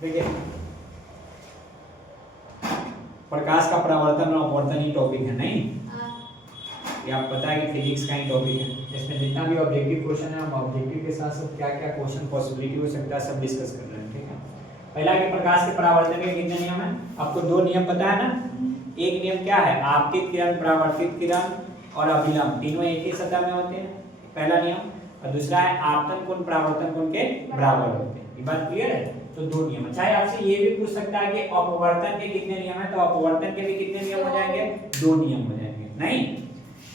देखिए प्रकाश का परावर्तन और अपवर्तन ही टॉपिक है नहीं, ये आप पता है कि फिजिक्स का ही टॉपिक है। इसमें जितना भी ऑब्जेक्टिव क्वेश्चन है हम ऑब्जेक्टिव के साथ साथ क्या क्या क्वेश्चन पॉसिबिलिटी हो सकता है सब डिस्कस कर रहे हैं। ठीक है, पहला कि प्रकाश के परावर्तन के कितने नियम है, आपको दो नियम पता है ना। एक नियम क्या है, आपतित किरण, परावर्तित किरण और अभिलंब तीनों एक ही सतह में होते हैं, पहला नियम। और दूसरा है आपतन कोण परावर्तन कोण के बराबर होते हैं। ये बात क्लियर है, तो दो नियम। चाहे आपसे ये भी पूछ सकता है कि अपवर्तन के कितने नियम है, तो अपवर्तन के भी कितने नियम हो जाएंगे, दो नियम हो जाएंगे नहीं,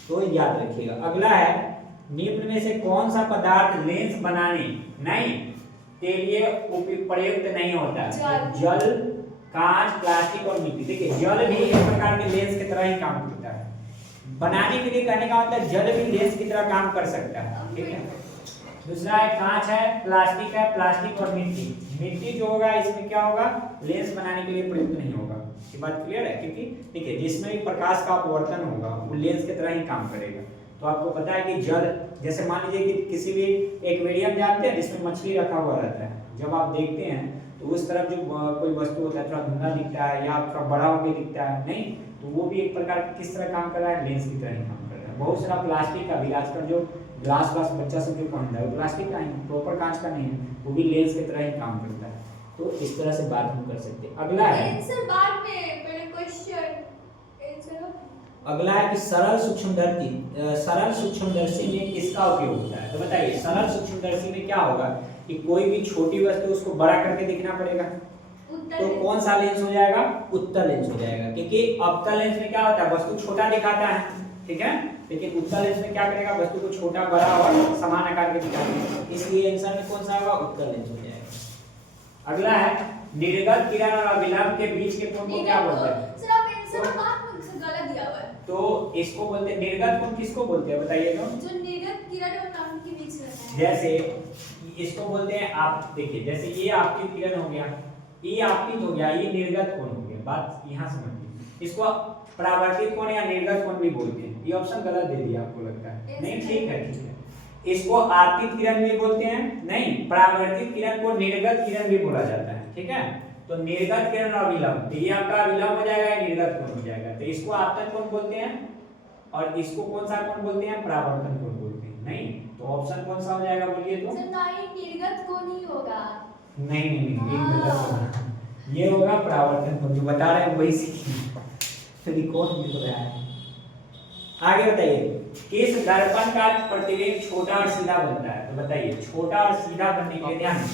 तो याद रखिएगा। अगला है निम्न में से कौन सा पदार्थ लेंस बनाने नहीं के लिए प्रयुक्त नहीं होता है, जल, कांच, प्लास्टिक और मिट्टी। देखिए जल भी एक प्रकार के लेंस की तरह ही काम करता है, बनाने के लिए कहने का मतलब जल भी लेंस की तरह काम कर सकता है। ठीक है, दूसरा है कांच है, प्लास्टिक है, प्लास्टिक और मिट्टी। मिट्टी जो होगा इसमें क्या होगा, लेंस बनाने के लिए प्रयुक्त नहीं होगा। ये बात क्लियर है, क्योंकि देखिए जिसमें भी प्रकाश का अपवर्तन होगा वो लेंस की तरह ही काम करेगा। तो आपको पता है कि जल, जैसे मान लीजिए कि किसी भी एक्वेरियम जानते हैं जिसमें मछली रखा हुआ रहता है, जब आप देखते हैं तो उस तरफ जो कोई वस्तु होता है थोड़ा धुंधला दिखता है या थोड़ा बड़ा होकर दिखता है नहीं, तो वो भी एक प्रकार किस तरह काम कर रहा है, लेंस की तरह ही काम कर रहा है। बहुत सारा प्लास्टिक का भी आजकल जो ग्लास बच्चा सब जो पहनता है वो प्लास्टिक का ही, प्रॉपर कांच का नहीं है, वो भी लेंस की तरह ही काम करता है। तो इस तरह से बात हम कर सकते हैं। अगला है आंसर बाद में, पहले क्वेश्चन आंसर। अगला है कि सरल सूक्ष्मदर्शी में किसका उपयोग होता है, तो बताइए सरल सूक्ष्मदर्शी में क्या होगा कि कोई भी छोटी वस्तु उसको बड़ा करके दिखना पड़ेगा, तो कौन सा लेंस हो जाएगा, उत्तल लेंस हो जाएगा। क्योंकि अवतल लेंस में क्या होता है, वस्तु छोटा दिखाता है, ठीक है, लेकिन उत्तल लेंस में क्या करेगा, वस्तु को छोटा बड़ा और समान आकार के दिखाएगा, इसलिए आंसर में कौन सा होगा, उत्तल लेंस हो जाएगा। अगला है निर्गत किरण और अभिलंब के बीच के कोण को क्या बोलते हैं, सर आप आंसर बात में गलत दिया हुआ है, तो इसको बोलते हैं निर्गत कोण, किसको बोलते हैं बताइए तो, जो निर्गत किरण और अभिलंब के बीच रहता है, जैसे इसको बोलते हैं आप देखिए, जैसे ये आपकी किरण हो गया, ये आपकी हो गया, ये निर्गत कोण हो गया, बात यहाँ समझिए। इसको परावर्तित कोण या निर्गत कोण भी बोलते हैं, ये ऑप्शन गलत दे दिया आपको लगता है, नहीं ठीक है ठीक है। इसको आपतित किरण भी बोलते हैं, नहीं परावर्तित किरण को निर्गत किरण भी बोला जाता है, ठीक है। तो निर्गत किरण और अभिलंब, तो ये आपका अभिलंब हो जाएगा, निर्गत कोण हो जाएगा, तो इसको आपतन कोण बोलते हैं और इसको कौन सा कोण बोलते हैं, परावर्तन कोण बोलते हैं, नहीं तो ऑप्शन कौन सा हो जाएगा बोलिए तो, सर नहीं निर्गत कोण ही होगा, नहीं नहीं नहीं ये गलत होगा, ये होगा परावर्तन कोण, जो बता रहे हैं वही सीखिए, त्रिकोण भी हो रहा है। आगे बताइए किस दर्पण का प्रतिबिंब छोटा और सीधा बनता है, तो बताइए छोटा और सीधा बनने के लिए ध्यान,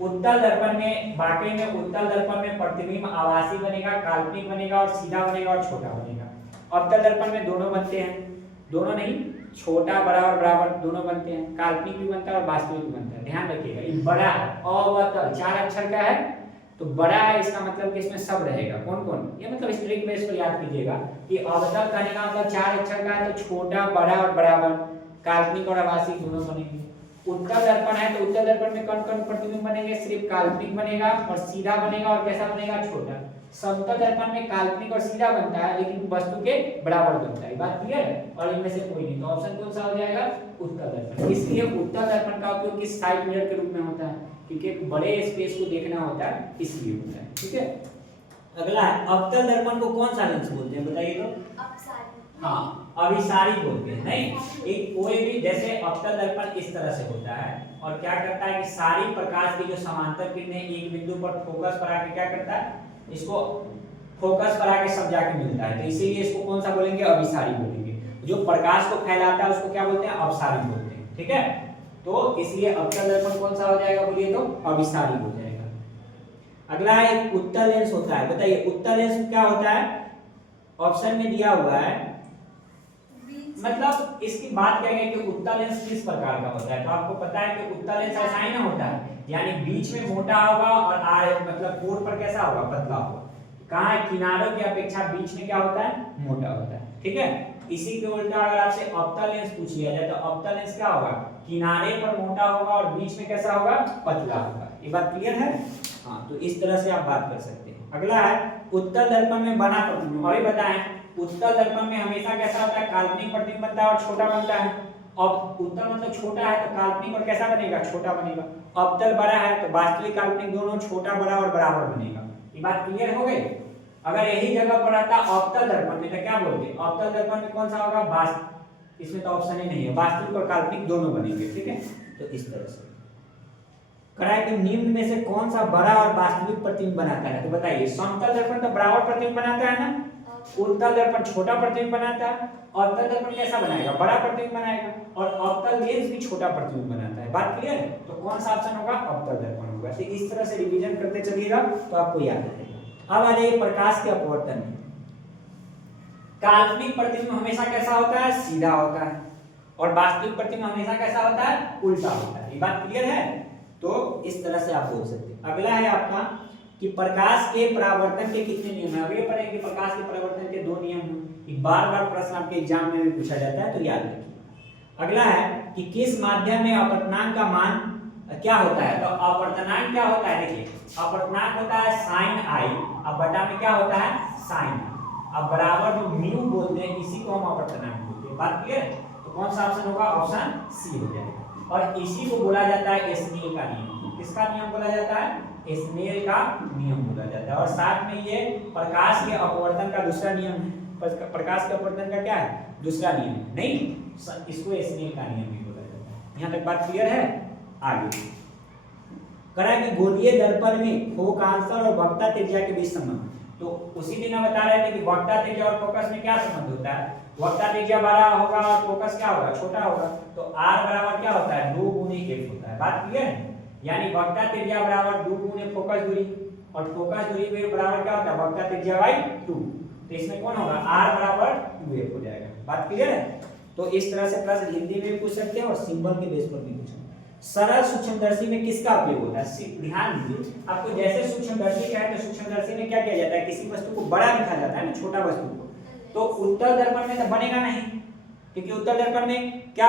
उत्तल दर्पण में वाकई में उत्तल दर्पण में प्रतिबिंब आभासी बनेगा, काल्पनिक बनेगा और सीधा बनेगा और छोटा बनेगा। अवतल दर्पण में दोनों बनते हैं, दोनों नहीं, छोटा बड़ा और बराबर दोनों बनते हैं, काल्पनिक भी बनता है और वास्तविक भी बनता है। ध्यान रखिएगा ये बड़ा है, अवतल 4 अक्षर का है, तो बड़ा है इसका मतलब कि इसमें सब रहेगा, कौन कौन, ये मतलब स्ट्रिंग बेस पर याद कीजिएगा कि अवतल कहने का मतलब 4 अक्षर का है, तो छोटा बड़ा और बराबर, काल्पनिक और आभासी दोनों बनेंगे। उत्तल दर्पण है तो उत्तल दर्पण में कौन कौन प्रतिबिंब बनेंगे, सिर्फ काल्पनिक बनेगा और सीधा बनेगा और कैसा बनेगा, छोटा। समतल दर्पण में काल्पनिक और सीधा बनता है लेकिन वस्तु के बराबर बनता है, बात क्लियर है, और इनमें से कोई नहीं, तो ऑप्शन कौन सा हो जाएगा, उत्तल दर्पण। इसलिए उत्तल दर्पण का उपयोग किस साइड मिरर के रूप में होता है, क्योंकि एक बड़े स्पेस को देखना होता है इसलिए होता है, ठीक है। अगला है अवतल दर्पण को कौन सा लेंस बोलते हैं बताइए तो, अपसारी, हाँ अभिसारी बोलते हैं, नहीं एक कोई भी जैसे अवतल दर्पण इस तरह से होता है और क्या करता है कि सारी प्रकाश की जो समांतर किरणें एक बिंदु पर फोकस पर आके क्या करता है, इसको फोकस पर आके सब जाके मिलता है, तो इसीलिए इसको कौन सा बोलेंगे, अभिसारी बोलेंगे। जो प्रकाश को फैलाता है उसको क्या बोलते हैं, अपसारी बोलते हैं, ठीक है। तो इसलिए अवतल दर्पण कौन सा हो जाएगा बोलिए तो, अभिसारी हो जाएगा। अगला है एक उत्तल लेंस होता है, बताइए उत्तल लेंस क्या होता है, ऑप्शन में दिया हुआ है, मतलब इसकी बात करेंगे कि उत्तल लेंस किस प्रकार का होता है, तो आपको पता है कि उत्तल लेंस ऐसा ही ना होता है, यानी बीच में मोटा होगा और आड़ मतलब कोण पर कैसा होगा, पतला होगा। कहाँ है, किनारों की अपेक्षा बीच में क्या होता है, मोटा होता है, ठीक है। इसी के उल्टा अगर आपसे अवतल लेंस पूछ लिया जाए तो अवतल लेंस क्या होगा, किनारे पर मोटा होगा और बीच में कैसा होगा, पतला होगा। ये बात क्लियर है, हाँ तो इस तरह से आप बात कर सकते हैं। अगला है उत्तल दर्पण में बना प्रतिबिंब, और ये बताएं उत्तल दर्पण में हमेशा कैसा होता है, काल्पनिक प्रतिबिंब बनता है और छोटा बनता है। अब उत्तल मतलब छोटा है तो काल्पनिक और कैसा बनेगा, छोटा बनेगा। अवतल बड़ा है तो वास्तविक काल्पनिक दोनों छोटा बड़ा और बराबर बनेगा। ये बात क्लियर हो गई। अगर यही जगह पर आता अवतल दर्पण में तो क्या बोलते, अवतल दर्पण में कौन सा होगा, वास्तविक, इसमें तो ऑप्शन ही नहीं है, वास्तविक और काल्पनिक दोनों बनेंगे। ठीक है, तो इस तरह से कराए कि निम्न में से कौन सा बड़ा और वास्तविक प्रतिबिंब बनाता है, तो बताइए। समतल दर्पण तो बराबर प्रतिबिंब बनाता है ना, उत्तल दर्पण छोटा प्रतिबिंब बनाता है, अवतल दर्पण कैसा बनाएगा, बड़ा प्रतिबिंब बनाएगा, और अवतल लेंस भी छोटा प्रतिबिंब बनाता है। बात क्लियर है, तो कौन सा ऑप्शन होगा, अवतल दर्पण होगा। तो इस तरह से रिवीजन करते चलिएगा तो आपको याद रहेगा। अब आ जाइए प्रकाश के अपवर्तन में। काल्पनिक प्रतिबिंब हमेशा कैसा होता है, सीधा होता है, और वास्तविक प्रतिबिंब हमेशा कैसा होता है, उल्टा होता है। ये बात क्लियर है, तो इस तरह से आप बोल सकते हैं। अगला है आपका कि प्रकाश के परावर्तन के कितने नियम हैं। अगले पढ़ेंगे प्रकाश के परावर्तन के 2 नियम हैं। बार-बार प्रश्न आपके एग्जाम में भी पूछा जाता है, तो याद रखिए। अगला है कि किस माध्यम में अपवर्तनांक का मान क्या होता है, तो अपवर्तनांक क्या होता है, देखिए अपवर्तनांक होता है sin i, अब बटा में क्या होता है, sin i, अब बराबर जो म्यू बोलते हैं इसी को हम अपवर्तनांक बोलते हैं। बात क्लियर है, तो कौन सा ऑप्शन होगा, ऑप्शन सी हो जाएगा। और इसी को बोला जाता है स्नेल का नियम। किसका नियम बोला जाता है, स्नेल का नियम बोला जाता है। और साथ में ये प्रकाश के अपवर्तन का दूसरा नियम है। प्रकाश के अपवर्तन का क्या है, दूसरा नियम, नहीं इसको स्नेल का नियम भी बोला जाता है। यहाँ तक बात क्लियर है। आगे करा कि गोलीय दर्पण में फोकांतर और वक्रता त्रिज्या के बीच संबंध, तो उसी दिन हम बता रहे थे कि वक्रता त्रिज्या और फोकस में क्या संबंध होता है, वक्रता त्रिज्या बड़ा होगा और फोकस क्या होगा, छोटा होगा, तो r बराबर क्या होता है, 2 गुने f होता है। बात क्लियर है, यानी वक्रता त्रिज्या बराबर 2 गुने फोकस दूरी, और फोकस दूरी में बराबर क्या होता है, वक्रता त्रिज्या बाई 2, तो इसमें कौन होगा, r बराबर 2f हो जाएगा। बात क्लियर है, तो इस तरह से प्रश्न हिंदी में भी पूछ सकते हैं और सिंबल के बेस पर भी पूछ सकते हैं। सरल सूक्ष्मदर्शी में किसका उपयोग होता है, ध्यान दीजिए, आपको जैसे सूक्ष्मदर्शी क्या है, तो सूक्ष्मदर्शी में क्या किया जाता है, किसी वस्तु को बड़ा दिखाया जाता है ना, छोटा वस्तु को, तो उत्तल दर्पण में तो बनेगा नहीं, क्योंकि उत्तल दर्पण में क्या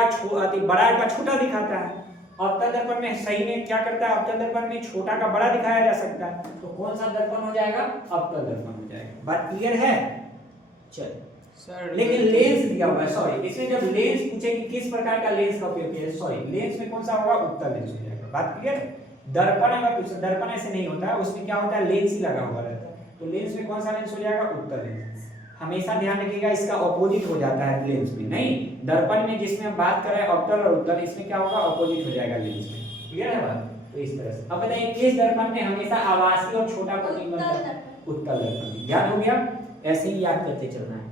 बड़ा का छोटा दिखाता है। अवतल दर्पण में सही में क्या करता है, अवतल दर्पण में छोटा का बड़ा दिखाया जा सकता है, तो कौन सा दर्पण हो जाएगा, अवतल दर्पण हो जाएगा। बात क्लियर है, चलिए सर, लेकिन लेंस दिया हुआ है, सॉरी, इसमें जब लेंस पूछे कि किस प्रकार का लेंस का उपयोग किया है, सॉरी लेंस में कौन सा होगा, उत्तल लेंस हो जाएगा। बात क्लियर है। दर्पण अगर पूछे, दर्पण ऐसे नहीं होता है, उसमें क्या होता है, लेंस ही लगा हुआ रहता है, तो लेंस में कौन सा लेंस हो जाएगा, उत्तल लेंस। हमेशा ध्यान रखिएगा, इसका ऑपोजिट हो जाता है लेंस में, नहीं दर्पण में जिसमें हम बात कर रहे हैं अवतल और उत्तल, इसमें क्या होगा, ऑपोजिट हो जाएगा लेंस में। क्लियर है बात, तो इस तरह से। अब बताइए किस दर्पण में हमेशा आभासी और छोटा प्रतिबिंब बनता है, उत्तल दर्पण। याद हो गया, ऐसे ही याद करते चलना है।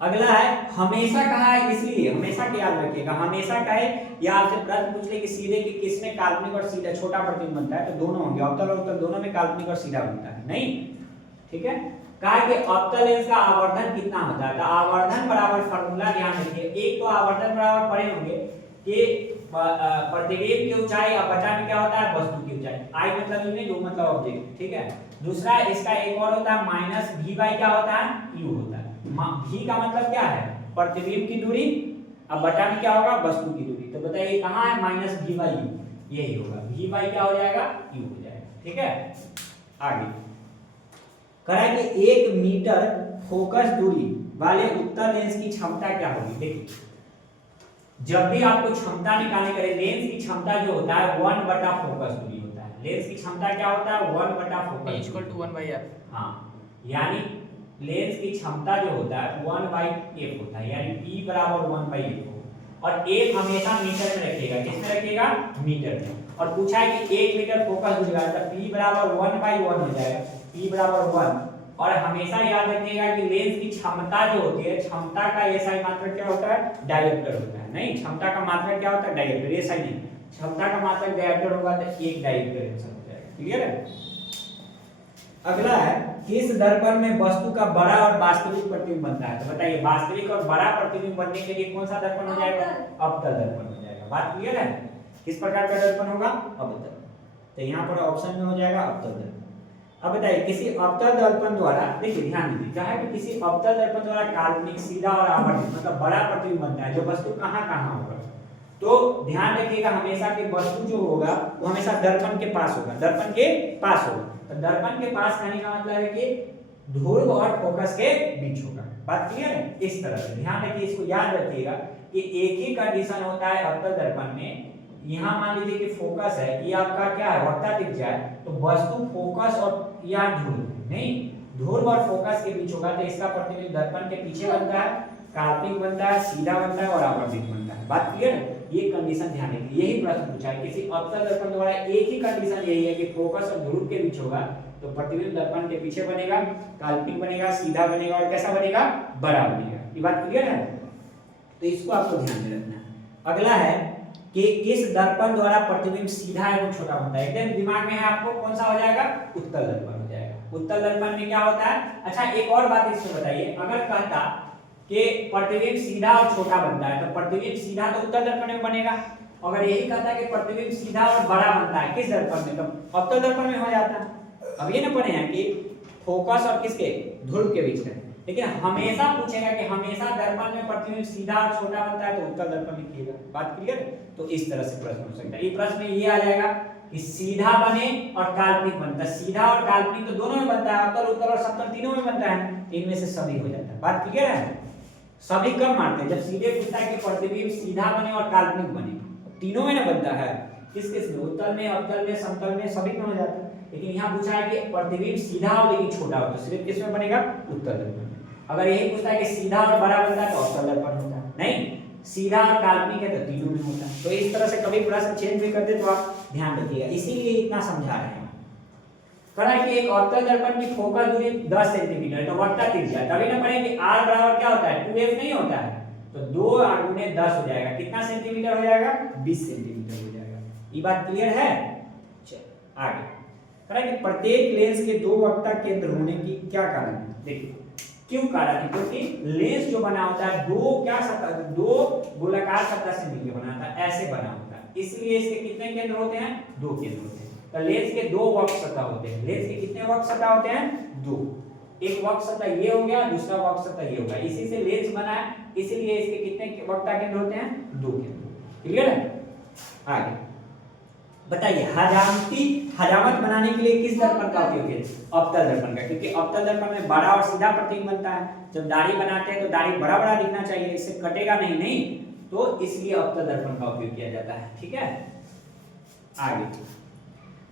अगला है हमेशा कहा है, इसलिए हमेशा क्या याद रखिएगा, हमेशा कहे या आपसे प्रश्न पूछ ले कि सीधे कि किसमें काल्पनिक और सीधा छोटा प्रतिबिंब बनता है, तो दोनों होंगे, अवतल और उत्तल दोनों में काल्पनिक और सीधा बनता है, नहीं ठीक है। कहा कि अवतल लेंस का आवर्धन कितना होता है, तो आवर्धन बराबर फार्मूला ध्यान रखिए, एक तो आवर्धन बराबर पढ़े होंगे कि प्रतिबिंब की ऊंचाई और बटा में क्या होता है, वस्तु की ऊंचाई, आई मतलब इमेज, ओ मतलब ऑब्जेक्ट, ठीक है। दूसरा इसका एक और होता है माइनस v बाई क्या होता है, u होता है। v का मतलब क्या है, प्रतिबिंब की दूरी, अब बटा में क्या होगा, वस्तु की दूरी, तो बताइए कहां है, माइनस v बाई u, यही होगा, v बाई क्या हो जाएगा, u हो जाएगा, ठीक है। आगे करा कि 1 मीटर फोकस दूरी वाले उत्तल लेंस की क्षमता क्या होगी। देखिए जब भी आपको क्षमता निकालने करें, लेंस की क्षमता जो होता है 1 बटा फोकस दूरी होता है, लेंस की क्षमता क्या होता है, 1 बटा फोकस इक्वल टू 1/f। हाँ, यानी लेंस की क्षमता जो होता है 1/f होता है, यानी p बराबर 1/f हो, और f हमेशा मीटर में रखिएगा, किसमें रखिएगा, मीटर में। और पूछा है कि 1 मीटर फोकस दूरी वाला, तो p बराबर 1/1 हो जाएगा, p बराबर 1। और हमेशा याद रखिएगा कि लेंस की क्षमता जो होती है, क्षमता का एसआई मात्रक क्या होता है, डायरेक्टर होता है, नहीं क्षमता का मात्रक क्या होता है, डायरेक्टर, एसआई नहीं, क्षमता का मात्रक डायरेक्टर होगा तो एक डायरेक्टर आंसर हो जाएगा। क्लियर है। अगला है किस दर्पण में वस्तु का बड़ा और वास्तविक प्रतिबिंब बनता है, तो बताइए वास्तविक और बड़ा प्रतिबिंब बनने के लिए कौन सा दर्पण हो जाएगा, अवतल दर्पण हो जाएगा। बात क्लियर है, किस प्रकार का दर्पण होगा, अवतल, तो यहाँ पर ऑप्शन में हो जाएगा अवतल दर्पण। अब बताइए किसी अवतल दर्पण द्वारा, देखिए ध्यान दीजिए, कहा है कि किसी अवतल दर्पण द्वारा काल्पनिक, सीधा और आवर्धित मतलब बड़ा प्रतिबिंब बनता है, जो वस्तु कहां कहां होगा, तो ध्यान रखिएगा हमेशा कि वस्तु जो होगा वो हमेशा दर्पण के पास होगा, दर्पण के पास होगा, तो दर्पण के पास कहने का मतलब है कि ध्रुव और फोकस के बीच होगा। बात क्लियर है, इस तरह से ध्यान रखिए, इसको याद रखिएगा कि एक ही कंडीशन होता है अवतल दर्पण में यहाँ मान लीजिए कि फोकस है, ये आपका क्या है, वक्ता त्रिज्या है, तो वस्तु फोकस और या ध्रुव नहीं, ध्रुव और फोकस के बीच होगा, तो इसका प्रतिबिंब दर्पण के पीछे बनता है, काल्पनिक बनता है, सीधा बनता है और आवर्धित बनता है। बात क्लियर है? ये कंडीशन ध्यान रखिए, यही प्रश्न पूछा है किसी अवतल दर्पण द्वारा, एक ही कंडीशन यही है कि फोकस और ध्रुव के बीच होगा, तो प्रतिबिंब दर्पण के पीछे बनेगा, काल्पनिक बनेगा, सीधा बनेगा और कैसा बनेगा, बड़ा बनेगा। ये बात क्लियर है? तो इसको आपको ध्यान में रखना है। अगला है कि किस दर्पण द्वारा प्रतिबिंब सीधा एवं छोटा बनता है। एकदम दिमाग में है आपको, कौन सा हो जाएगा, उत्तल दर्पण हो जाएगा। उत्तल दर्पण में क्या होता है, अच्छा एक और बात इसमें बताइए, अगर कहता कि प्रतिबिंब सीधा और छोटा बनता है, तो प्रतिबिंब सीधा तो उत्तल दर्पण में बनेगा, अगर यही कहता है कि प्रतिबिंब सीधा और बड़ा बनता है किस दर्पण में, तो अवतल दर्पण में हो जाता है। अब ये ना पढ़े हैं कि फोकस और किसके, ध्रुव के बीच में, लेकिन हमेशा पूछेगा कि हमेशा दर्पण में प्रतिबिंब सीधा और छोटा बनता है, तो उत्तल दर्पण लिखिएगा। बात क्लियर? तो इस तरह से प्रश्न हो सकता है। ये प्रश्न में ये आ जाएगा कि सीधा बने और काल्पनिक बनता है, सीधा और काल्पनिक तो दोनों में बनता है, अवतल उत्तल और समतल तीनों में बनता है, इनमें से सभी हो जाता है। बात क्लियर है? सभी कब मारते हैं, जब सीधे पूछता है कि प्रतिबिंब सीधा बने और काल्पनिक बने, तीनों में ना बनता है, किस किस में, उत्तल में, अवतल में, समतल में, सभी में हो जाता है। लेकिन यहाँ पूछा है कि प्रतिबिंब सीधा हो लेकिन छोटा हो, तो सिर्फ किस में बनेगा, उत्तल दर्पण में। अगर यही पूछता है कि सीधा और बड़ा बनता है, तो अवतल दर्पण होता है, नहीं सीधा और काल्पनिक है तो तीनों में होता है। तो इस तरह से कभी प्रश्न चेंज भी करते तो आप ध्यान रखिएगा, इसीलिए इतना समझा रहे हैं। कहा कि एक अवतल दर्पण की फोकस दूरी 10 सेंटीमीटर, तो वक्ता त्रिज्या, तभी ना पढ़े कि r बराबर क्या होता है, 2f नहीं होता है, तो 2 गुने 10 हो जाएगा, कितना सेंटीमीटर हो जाएगा, 20 सेंटीमीटर हो जाएगा। ये बात क्लियर है? चलो आगे कहा कि प्रत्येक लेंस के दो वक्ता केंद्र होने की क्या कारण है। देखिए क्यों कारण है, क्योंकि लेंस जो बना होता है दो क्या सतह, दो गोलाकार सतह से मिलकर बना होता है, ऐसे बना होता है, इसलिए इसके कितने केंद्र होते हैं, दो केंद्र होते हैं। तो लेंस के दो वक्र सतह होते हैं, लेंस के कितने वक्र सतह होते हैं, दो, एक वक्र सतह ये हो गया, दूसरा वक्र सतह ये होगा, इसी से लेंस बना है, इसीलिए इसके कितने वक्ता केंद्र होते हैं, दो केंद्र। क्लियर है? आगे बताइए हजामत बनाने के लिए किस दर्पण का उपयोग है, अवतल दर्पण का, क्योंकि अवतल दर्पण में बड़ा और सीधा प्रतिबिंब बनता है। जब दाढ़ी बनाते हैं तो दाढ़ी बड़ा बड़ा दिखना चाहिए, इससे कटेगा नहीं, तो इसलिए अवतल दर्पण का उपयोग किया जाता है। ठीक है, आगे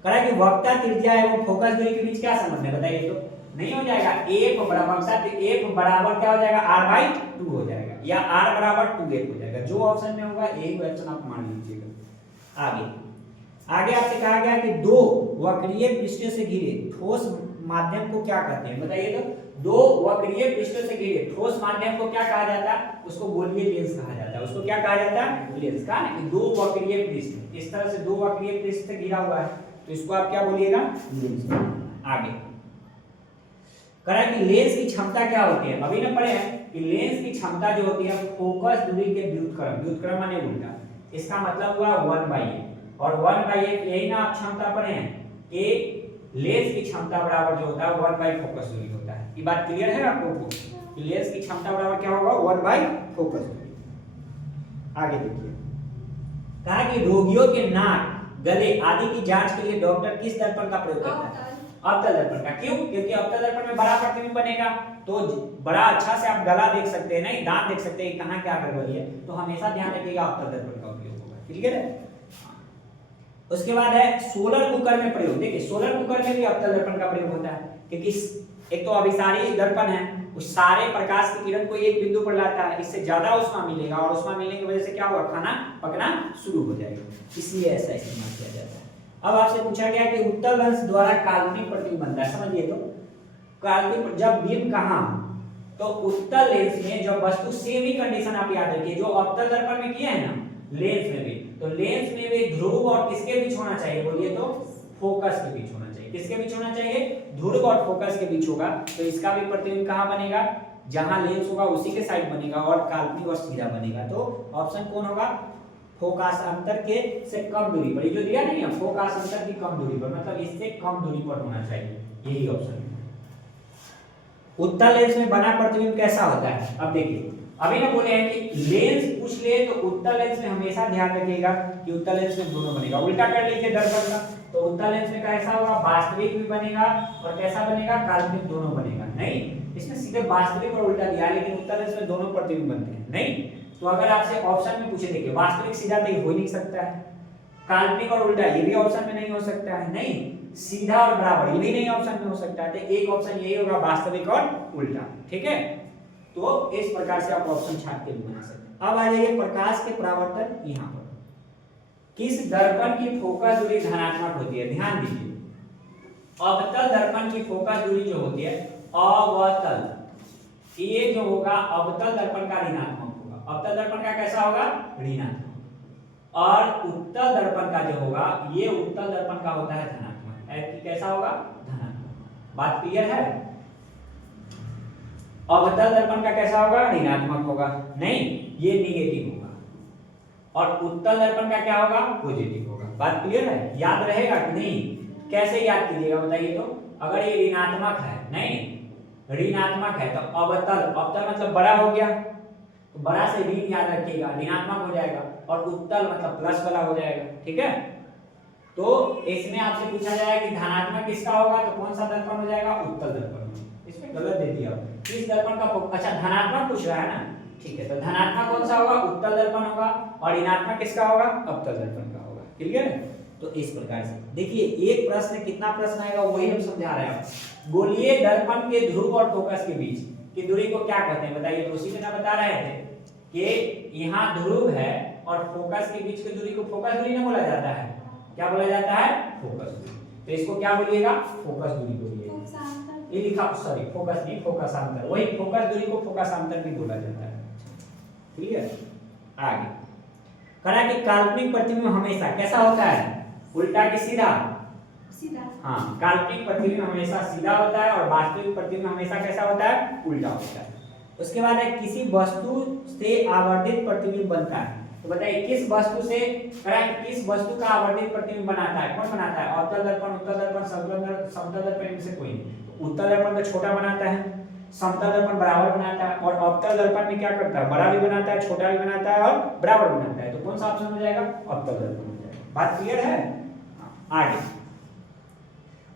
कहा कि वक्ता त्रिज्या एवं फोकस दूरी के बीच क्या संबंध है, बताइए तो। नहीं हो जाएगा, एक बराबर क्या हो जाएगा, r/2 हो जाएगा, या r बराबर 2f हो जाएगा, जो ऑप्शन में होगा यही ऑप्शन आप मान लीजिएगा। आगे आपसे कहा गया कि दो वक्रीय पृष्ठों से घिरे ठोस माध्यम को क्या कहते हैं, बताइए तो। दो वक्रीय पृष्ठों से घिरे ठोस माध्यम को क्या कहा जाता है, उसको गोलीय लेंस कहा जाता है। उसको क्या कहा जाता है, लेंस। कहा ना कि दो वक्रीय पृष्ठ, इस तरह से दो वक्रीय पृष्ठ से घिरा हुआ है, तो इसको आप क्या बोलिएगा, लेंस। आगे कहा कि लेंस की क्षमता क्या होती है, अभी ना पढ़े हैं कि लेंस की क्षमता जो होती है फोकस दूरी के व्युत्क्रम माने उल्टा, इसका मतलब हुआ 1/a, और 1/a यही ना आप क्षमता पढ़े हैं कि लेंस की क्षमता बराबर जो होता है 1/4 फोकस दूरी होता है। ये बात क्लियर है आप लोगों को कि लेंस की क्षमता बराबर क्या होगा, 1/4 फोकस दूरी। आगे देखिए कहा कि रोगियों के नाक, गले आदि की जांच के लिए डॉक्टर किस दर्पण का प्रयोग करता है, अवतल दर्पण का। क्यों? क्योंकि अवतल दर्पण में बड़ा प्रतिबिंब बनेगा, तो बड़ा अच्छा से आप गला देख सकते हैं, नहीं दांत देख सकते हैं कहां क्या गड़बड़ी है, तो हमेशा ध्यान रखिएगा अवतल दर्पण का उपयोग होगा। क्लियर है? उसके बाद है सोलर कुकर में प्रयोग। देखिए सोलर कुकर में भी अवतल दर्पण का प्रयोग होता है, क्योंकि एक तो अभिसारी दर्पण है, उस सारे प्रकाश की किरण को एक बिंदु पर लाता है, इससे ज्यादा ऊष्मा मिलेगा, और ऊष्मा मिलने की वजह से क्या होगा, खाना पकना शुरू हो जाएगा, इसलिए ऐसा इस्तेमाल किया जाता है। अब आपसे पूछा गया कि उत्तल लेंस द्वारा काल्पनिक प्रतिबिंब बनता है, समझिए तो। काल्पनिक जब बीम कहां, तो उत्तल लेंस में जब वस्तु सेम ही कंडीशन आप याद रखिए जो अवतल दर्पण में किया है ना, लेंस में भी, तो लेंस में भी ध्रुव और किसके बीच होना चाहिए, बोलिए तो, फोकस के बीच होना चाहिए। किसके बीच होना चाहिए, ध्रुव और फोकस के बीच होगा, तो इसका भी प्रतिबिंब कहां बनेगा, जहां लेंस होगा उसी के साइड बनेगा, और काल्पनिक और सीधा बनेगा। तो ऑप्शन कौन होगा, फोकस अंतर के से कम दूरी पर, ये जो दिया नहीं है फोकस अंतर की कम दूरी पर, मतलब इससे कम दूरी पर होना चाहिए, यही ऑप्शन है। उत्तल लेंस में बना प्रतिबिंब कैसा होता है, अब देखिए अभी ना बोले हैं कि लेंस पूछ ले, तो उत्तल लेंस में हमेशा ध्यान रखिएगा कि उत्तल लेंस में दोनों बनेगा। उल्टा कर लीजिए दर्पण का, तो उत्तल लेंस में कैसा होगा, वास्तविक भी बनेगा और कैसा बनेगा, काल्पनिक, दोनों बनेगा। नहीं, इसमें सीधे वास्तविक और उल्टा दिया है, लेकिन उत्तल लेंस में दोनों प्रतिबिंब बनते हैं। नहीं, तो अगर आपसे ऑप्शन में पूछे, देखिए वास्तविक सीधा तो हो ही नहीं सकता है, काल्पनिक और उल्टा ये भी ऑप्शन में नहीं हो सकता है, नहीं सीधा और बराबर ये भी नहीं ऑप्शन में हो सकता है, तो एक ऑप्शन यही होगा वास्तविक और उल्टा। ठीक है, तो इस प्रकार से आप ऑप्शन छाट के भी बना सकते हैं। अब आ जाइए प्रकाश के परावर्तन। यहाँ पर किस दर्पण की फोकस दूरी धनात्मक होती है, ध्यान दीजिए अवतल दर्पण की फोकस दूरी जो होती है अवतल, ये जो होगा अवतल दर्पण का ऋणात्मक होगा, अवतल दर्पण का कैसा होगा ऋणात्मक, और उत्तल दर्पण का जो होगा ये उत्तल दर्पण का होता है धनात्मक, ऐसे कैसा होगा धनात्मक। बात क्लियर है? अवतल दर्पण का कैसा होगा ऋणात्मक होगा, नहीं ये नेगेटिव होगा, और उत्तल दर्पण का क्या होगा पॉजिटिव होगा। बात क्लियर है? याद रहेगा कि नहीं? कैसे याद कीजिएगा बताइए तो। अगर ये ऋणात्मक है, नहीं ऋणात्मक है तो अवतल, अवतल मतलब बड़ा हो गया तो बड़ा से ऋण याद रखिएगा, ऋणात्मक हो जाएगा, और उत्तल मतलब प्लस वाला हो जाएगा। ठीक है, तो इसमें आपसे पूछा जाएगा कि धनात्मक किसका होगा, तो कौन सा दर्पण हो जाएगा उत्तल दर्पण। इसमें गलत दे दिया, किस दर्पण का, अच्छा धनात्मक पूछ रहा है ना, ठीक है, तो धनात्मक कौन सा होगा उत्तल दर्पण होगा, और ऋणात्मक किसका होगा अवतल दर्पण का होगा। क्लियर है? तो इस प्रकार से देखिए एक प्रश्न कितना प्रश्न आएगा वही हम समझा रहे हैं। गोलीय दर्पण के ध्रुव और फोकस के बीच की दूरी को क्या कहते हैं बताइए। तो उसी में ना बता रहे थे कि यहाँ ध्रुव है और फोकस के बीच की दूरी को फोकस दूरी ना बोला जाता है, क्या बोला जाता है फोकस दूरी। तो इसको क्या बोलिएगा फोकस दूरी बोलिएगा। ये लिखा, सॉरी फोकस नहीं फोकसांतर, वही फोकस दूरी को फोकसांतर भी बोला जाता है। क्लियर? आगे करा कि काल्पनिक प्रतिबिंब हमेशा कैसा होता है उल्टा कि सीधा, सीधा। हाँ काल्पनिक प्रतिबिंब हमेशा सीधा होता है और वास्तविक प्रतिबिंब हमेशा कैसा होता है उल्टा होता है। उसके बाद है किसी वस्तु से आवर्धित प्रतिबिंब बनता है। तो बताइए किस वस्तु से, किस वस्तु का आवर्धित प्रतिबिंब बनाता है, कौन बनाता है अवतल दर्पण, उत्तल दर्पण, समतल दर्पण में से कोई नहीं। उत्तल दर्पण तो छोटा बनाता है, समतल दर्पण बराबर बनाता है, और अवतल दर्पण में क्या करता है बड़ा भी बनाता है छोटा भी बनाता है और बराबर बनाता है। तो कौन सा ऑप्शन हो जाएगा अवतल दर्पण हो जाएगा। बात क्लियर है? आगे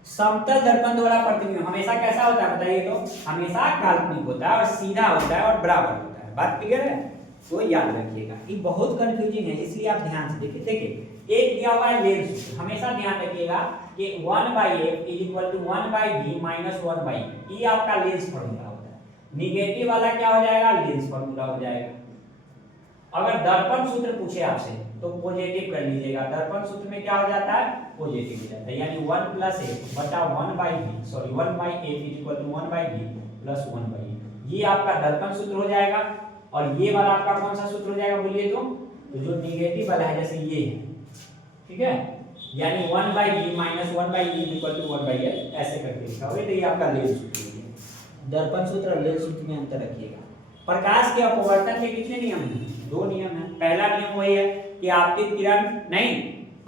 समतल दर्पण द्वारा प्रतिबिंब हमेशा कैसा होता है बताइए तो, हमेशा काल्पनिक होता है और सीधा होता है और बराबर होता है। बात क्लियर है? तो याद रखिएगा, ये बहुत कंफ्यूजिंग है इसलिए आप ध्यान से देखिए। देखिए एक दिया हुआ है लेंस सूत्र, हमेशा ध्यान रखिएगा कि 1/f = 1/v - 1/e, ये आपका लेंस फार्मूला होता है। नेगेटिव वाला क्या हो जाएगा लेंस फार्मूला हो जाएगा। अगर दर्पण सूत्र पूछे आपसे तो पॉजिटिव कर लीजिएगा, दर्पण सूत्र में क्या हो जाता है पॉजिटिव हो जाता है, यानी 1 + f बटा 1/v, sorry 1/f = 1/v + 1/e, ये आपका दर्पण सूत्र हो जाएगा। और ये वाला आपका कौन सा सूत्र हो जाएगा बोलिए तो जो नेगेटिव वाला है जैसे ये है, ठीक है, यानी 1/v - 1/e = 1/f ऐसे करके लिखा होगा। तो ये आपका लेंस सूत्र है। दर्पण सूत्र और लेंस सूत्र में अंतर रखिएगा। प्रकाश के अपवर्तन के कितने नियम हैं? 2 नियम हैं। पहला नियम वही है कि आपतित किरण नहीं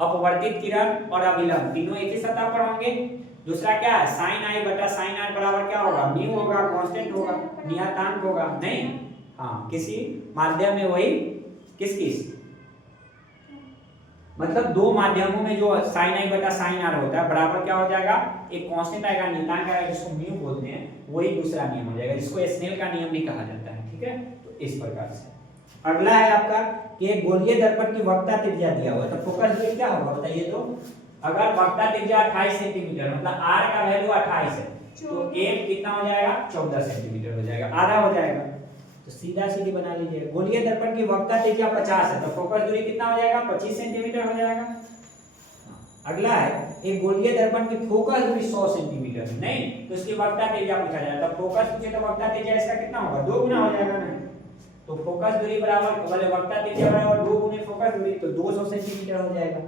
अपवर्तित किरण और अभिलंब तीनों एक ही सतह पर होंगे। दूसरा क्या है sin i बटा sin r बराबर क्या होगा म्यू होगा, कांस्टेंट होगा, नियतांक होगा, नहीं हाँ किसी माध्यम में वही किस मतलब 2 माध्यमों में जो sin i बटा sin r होता है बराबर क्या हो जाएगा एक कांस्टेंट आएगा, नियतांक आएगा जिसको म्यू बोलते हैं, वही दूसरा नियम हो जाएगा जिसको स्नेल का नियम भी कहा जाता है। ठीक है, तो इस प्रकार से अगला है आपका कि गोलीय दर्पण की वक्रता त्रिज्या दिया हुआ है तो फोकस दूरी क्या होगा बताइए तो। अगर वक्रता त्रिज्या 28 सेंटीमीटर मतलब r का वैल्यू 28 है तो f कितना हो जाएगा 14 सेंटीमीटर हो जाएगा, आधा हो जाएगा। तो सीधा सीधी बना लीजिए। गोलीय दर्पण की वक्रता त्रिज्या 50 है तो फोकस दूरी कितना हो जाएगा 25 सेंटीमीटर हो जाएगा। अगला है एक गोलीय दर्पण की फोकस दूरी 100 सेंटीमीटर है, नहीं तो इसकी वक्रता त्रिज्या पूछा जाएगा। तो फोकस पूछे तो वक्रता त्रिज्या इसका कितना होगा 2 गुना हो जाएगा ना। तो फोकस दूरी बराबर वाले वक्रता त्रिज्या बराबर 2 गुने फोकस दूरी तो 200 सेंटीमीटर हो जाएगा।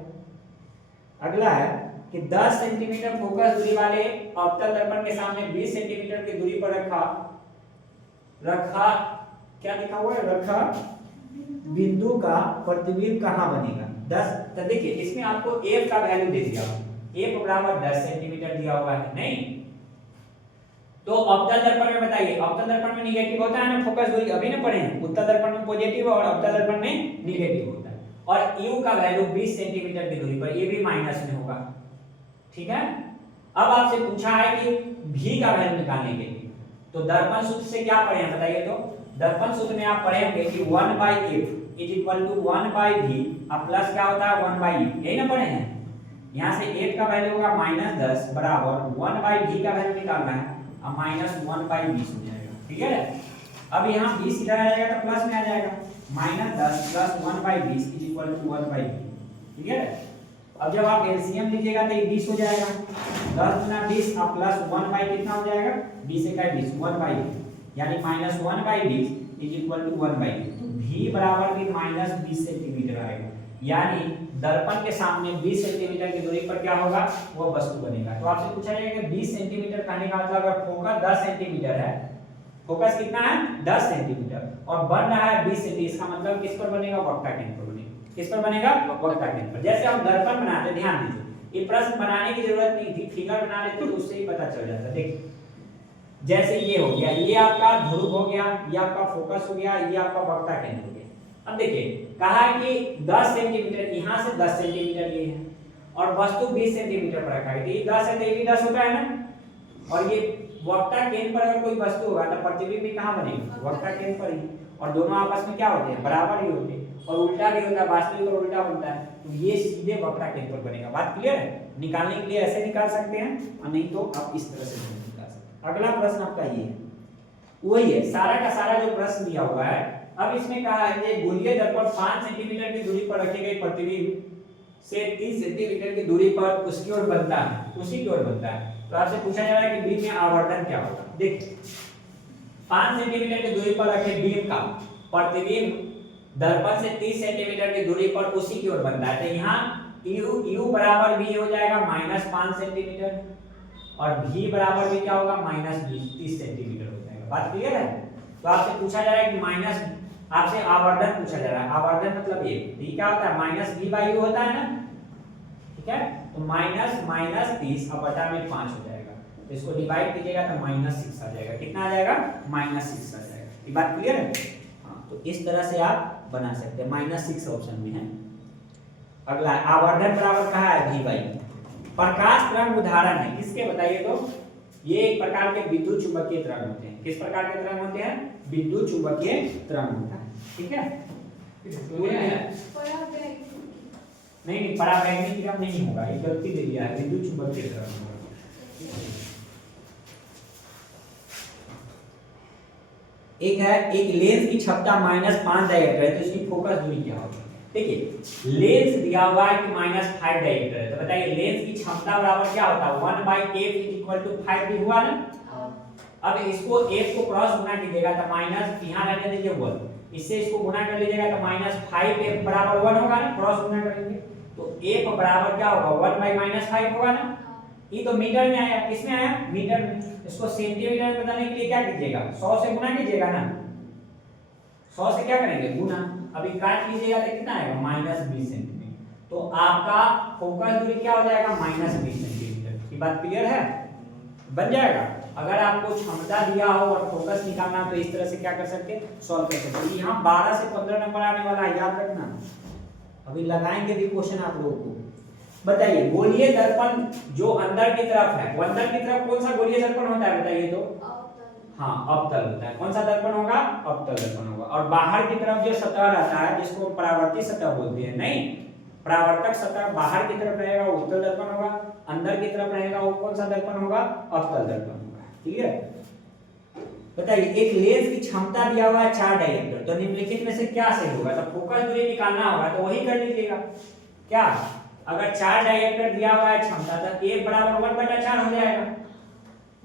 अगला है कि 10 सेंटीमीटर फोकस दूरी वाले अवतल दर्पण के सामने 20 सेंटीमीटर की दूरी पर रखा क्या लिखा हुआ है रखा बिंदु का प्रतिबिंब कहां बनेगा 10। तो देखिए इसमें आपको f का वैल्यू दे दिया हुआ है, f बराबर 10 सेंटीमीटर दिया हुआ है, नहीं तो अवतल दर्पण में बताइए अवतल दर्पण में नेगेटिव होता है ना फोकस दूरी, अभी ना पढ़े हैं, उत्तल दर्पण में पॉजिटिव और अवतल दर्पण में नेगेटिव होता है। और u का वैल्यू 20 सेंटीमीटर की दूरी पर, ये भी माइनस में होगा। ठीक है, अब आपसे पूछा है कि v का वैल्यू निकालने के लिए तो दर्पण सूत्र से क्या पढ़े हैं बताइए तो। दर्पण सूत्र में आप पढ़े होंगे कि 1/f is equal to 1/v अब प्लस क्या होता है 1/v, यही ना पढ़े हैं। यहाँ से 8 का वैल्यू होगा -10 बराबर 1/v का वैल्यू निकालना है, अब -1/20 हो जाएगा, ठीक है। अब यहाँ 20 इधर आ जाएगा तो प्लस में आ जाएगा, -10 + 1/20 इज इक्वल टू 1/v, ठीक है। अब जब आप एलसीएम लीजिएगा तो ये 20 हो जाएगा, 10 गुना 20 अब प्लस 1/, कितना हो जाएगा 20 × 20 1/20, यानी -1/20 इज इक्वल टू 1/20। तो v बराबर भी -20 सेंटीमीटर आएगा, यानी दर्पण के सामने 20 सेंटीमीटर की दूरी पर क्या होगा, वो वस्तु बनेगा। तो आपसे पूछा जाएगा कि 20 सेंटीमीटर कहने का मतलब अगर फोकस 10 सेंटीमीटर है, फोकस कितना है 10 सेंटीमीटर और बन रहा है 20 सेंटीमीटर, इसका मतलब किस पर बनेगा, वक्ता केंद्र पर बनेगा। किस पर बनेगा, वक्ता केंद्र पर। जैसे हम दर्पण बनाते, ध्यान दीजिए, ये प्रश्न बनाने की जरूरत नहीं थी, फिगर बना लेते तो उससे ही पता चल जाता। देखिए जैसे ये हो गया, ये आपका ध्रुव हो गया, ये आपका फोकस हो गया, ये आपका वक्ता केंद्र हो गया। अब देखिए कहा है कि 10 सेंटीमीटर, यहाँ से 10 सेंटीमीटर ये है और वस्तु 20 सेंटीमीटर पर रखा है, तो ये 10 है तो ये भी 10 होता है ना। और ये वक्ता केंद्र पर अगर कोई वस्तु होगा तो प्रतिबिंब भी कहाँ बनेगा, वक्ता केंद्र पर ही, और दोनों आपस में क्या होते हैं, बराबर ही होते हैं। और उल्टा भी होता है, वास्तविक और उल्टा बनता है, तो ये सीधे वक्ता केंद्र पर बनेगा। बात क्लियर है। निकालने के लिए ऐसे निकाल सकते हैं और नहीं तो आप इस तरह से निकाल सकते हैं। अगला प्रश्न आपका ये है, वही है सारा का सारा जो प्रश्न दिया हुआ है। अब इसमें कहा है कि गोलीय दर्पण 5 सेंटीमीटर की दूरी पर रखे गए प्रतिबिंब से 30 सेंटीमीटर की दूरी पर उसकी ओर बनता है, उसी की ओर बनता है। तो आपसे पूछा जा रहा है कि बीम में आवर्धन क्या होगा। देखिए 5 सेंटीमीटर की दूरी पर रखे बीम का प्रतिबिंब दर्पण से 30 सेंटीमीटर की दूरी पर उसी की ओर बनता है। तो यहाँ u बराबर v हो जाएगा -5 सेंटीमीटर और v बराबर भी क्या होगा -30 सेंटीमीटर हो जाएगा। बात क्लियर है। तो आपसे पूछा जा रहा है कि आपसे आवर्धन पूछा जा रहा है। आवर्धन मतलब ये, तो क्या होता है -v/u होता है ना, ठीक है। तो -30 अब बटा में 5 हो जाएगा, तो इसको डिवाइड कीजिएगा तो -6 आ जाएगा। कितना आ जाएगा -6 आ जाएगा। ये बात क्लियर है। हाँ, तो इस तरह से आप बना सकते हैं, -6 ऑप्शन में है। अगला आवर्धन बराबर कहा है v/, प्रकाश तरंग उदाहरण है किसके बताइए। तो ये एक प्रकार के विद्युत चुंबकीय तरंग होते हैं। किस प्रकार के तरंग होते हैं, विद्युत चुंबकीय तरंग होता है, ठीक है। नहीं परावैद्युतिक तरंग नहीं होगा, ये गलती दे दिया है, विद्युत चुंबकीय तरंग होगा। एक है, एक लेंस की क्षमता -5 डायरेक्टर है, तो इसकी फोकस दूरी क्या होगी। देखिए लेंस दिया हुआ है कि -5 डायरेक्टर है, तो बताइए लेंस की क्षमता बराबर क्या होता है 1/f = 5 भी हुआ ना। अब इसको f को क्रॉस गुना कीजिएगा तो माइनस, यहाँ रहने दीजिए 1, इससे इसको गुना कर लीजिएगा तो -5f बराबर 1 होगा ना, क्रॉस गुना करेंगे तो f बराबर क्या होगा 1/-5 होगा ना। ये तो मीटर में आया, किसमें आया मीटर में। इसको सेंटीमीटर में बदलने के लिए क्या कीजिएगा 100 से गुना कीजिएगा ना, 100 से क्या करेंगे गुना। अभी काट लीजिएगा तो कितना आएगा -20 सेंटीमीटर। तो आपका फोकस दूरी क्या हो जाएगा -20 सेंटीमीटर। ये बात क्लियर है, बन जाएगा। अगर आपको क्षमता दिया हो और फोकस निकालना तो इस तरह से क्या कर सकते हैं, सॉल्व कर सकते हैं। यहाँ 12 से 15 नंबर आने वाला है, याद रखना। अभी लगाएंगे भी क्वेश्चन आप लोगों को। बताइए गोलीय दर्पण जो अंदर की तरफ है, वो अंदर की तरफ कौन सा गोलीय दर्पण होता है बताइए तो। हाँ अवतल होता है। कौन सा दर्पण होगा, अवतल दर्पण होगा। और बाहर की तरफ जो सतह रहता है जिसको परावर्तित सतह बोलते हैं, नहीं परावर्तक सतह बाहर की तरफ रहेगा वो उत्तल दर्पण होगा, अंदर की तरफ रहेगा वो कौन सा दर्पण होगा, अवतल दर्पण होगा। ठीक है। बताइए एक लेंस की क्षमता दिया हुआ है 4 डायरेक्टर, तो निम्नलिखित में से क्या सही होगा। तो फोकस दूरी निकालना होगा तो वही कर लीजिएगा। क्या अगर 4 डायरेक्टर दिया हुआ है क्षमता तो 1 बराबर 1/4 हो जाएगा।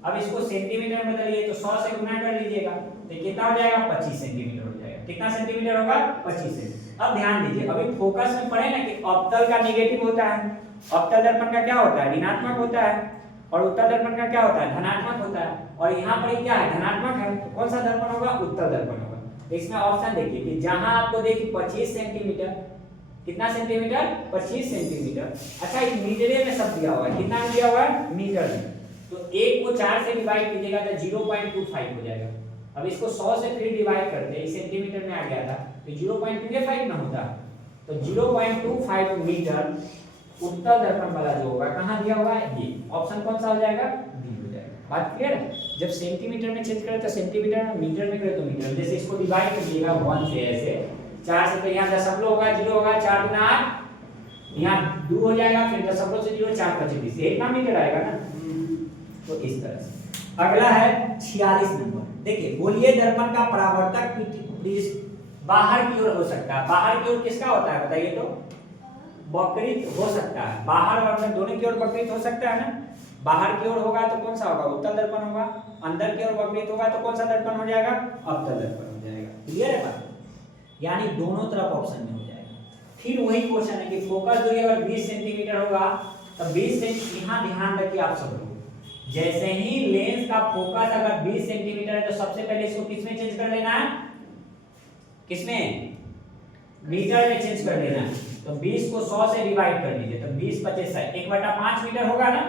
अब इसको सेंटीमीटर में बदलिए तो 100 से गुना कर लीजिएगा तो कितना हो जाएगा 25 सेंटीमीटर हो जाएगा। कितना सेंटीमीटर होगा 25 सेंटीमीटर। अब ध्यान दीजिए अभी फोकस में पढ़े ना कि अवतल का नेगेटिव होता है, अवतल दर्पण का क्या होता है ऋणात्मक होता है, और उत्तल दर्पण का क्या होता है धनात्मक होता है। और यहाँ पर क्या है धनात्मक है, तो कौन सा दर्पण होगा उत्तल दर्पण होगा। इसमें ऑप्शन देखिए कि जहां आपको देखिए 25 सेंटीमीटर, कितना सेंटीमीटर 25 सेंटीमीटर। अच्छा एक मीटर में सब दिया हुआ है, कितना दिया हुआ है मीटर में, तो 1 को 4 से डिवाइड कीजिएगा तो 0.25 हो जाएगा। अब इसको 100 से फिर डिवाइड करते हैं, सेंटीमीटर में आ गया था तो 0.25 ना होता, तो 0.25 मीटर उत्तल दर्पण वाला जो होगा कहाँ दिया हुआ है ये ऑप्शन कौन सा हो जाएगा बी हो जाएगा। बात क्लियर है। जब सेंटीमीटर में चेंज करें तो सेंटीमीटर में, मीटर में करें तो मीटर। जैसे इसको डिवाइड कीजिएगा 1 से ऐसे 4 से तो यहाँ दशमलव होगा, 0 होगा, 4 गुना 8, यहाँ 2 हो जाएगा, फिर दशमलव से 0, 4 5 20, इतना मीटर आएगा ना। तो इस तरह से। अगला है 46 नंबर। देखिए गोलीय दर्पण का परावर्तक पृष्ठ बाहर की ओर हो सकता है। बाहर की ओर किसका होता है बताइए तो? वक्रित हो सकता है। बाहर और अंदर दोनों की ओर वक्रित हो सकता है ना। बाहर की ओर होगा तो कौन सा होगा? उत्तल दर्पण होगा। अंदर की ओर वक्रित होगा तो कौन सा दर्पण हो जाएगा? अवतल दर्पण हो जाएगा। क्लियर है बात? यानी दोनों तरफ ऑप्शन में हो जाएगा। फिर वही क्वेश्चन है कि फोकस दूरी अगर 20 सेंटीमीटर होगा तो 20 सेंटीमीटर, यहाँ ध्यान रखिए आप सब लोग, जैसे ही लेंस का फोकस अगर 20 सेंटीमीटर है तो सबसे पहले इसको किसमें चेंज कर लेना है? किसमें? मीटर में चेंज कर लेना है। तो 20 को 100 से डिवाइड कर लीजिए तो 20 25 60, 1/5 मीटर होगा ना।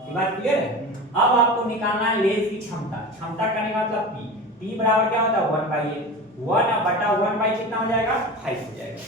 ये बात क्लियर है? अब आपको निकालना है लेंस की क्षमता। क्षमता करने का मतलब P। P बराबर क्या होता है? 1/8। 1/1/5 कितना हो जाएगा? 5 हो जाएगा।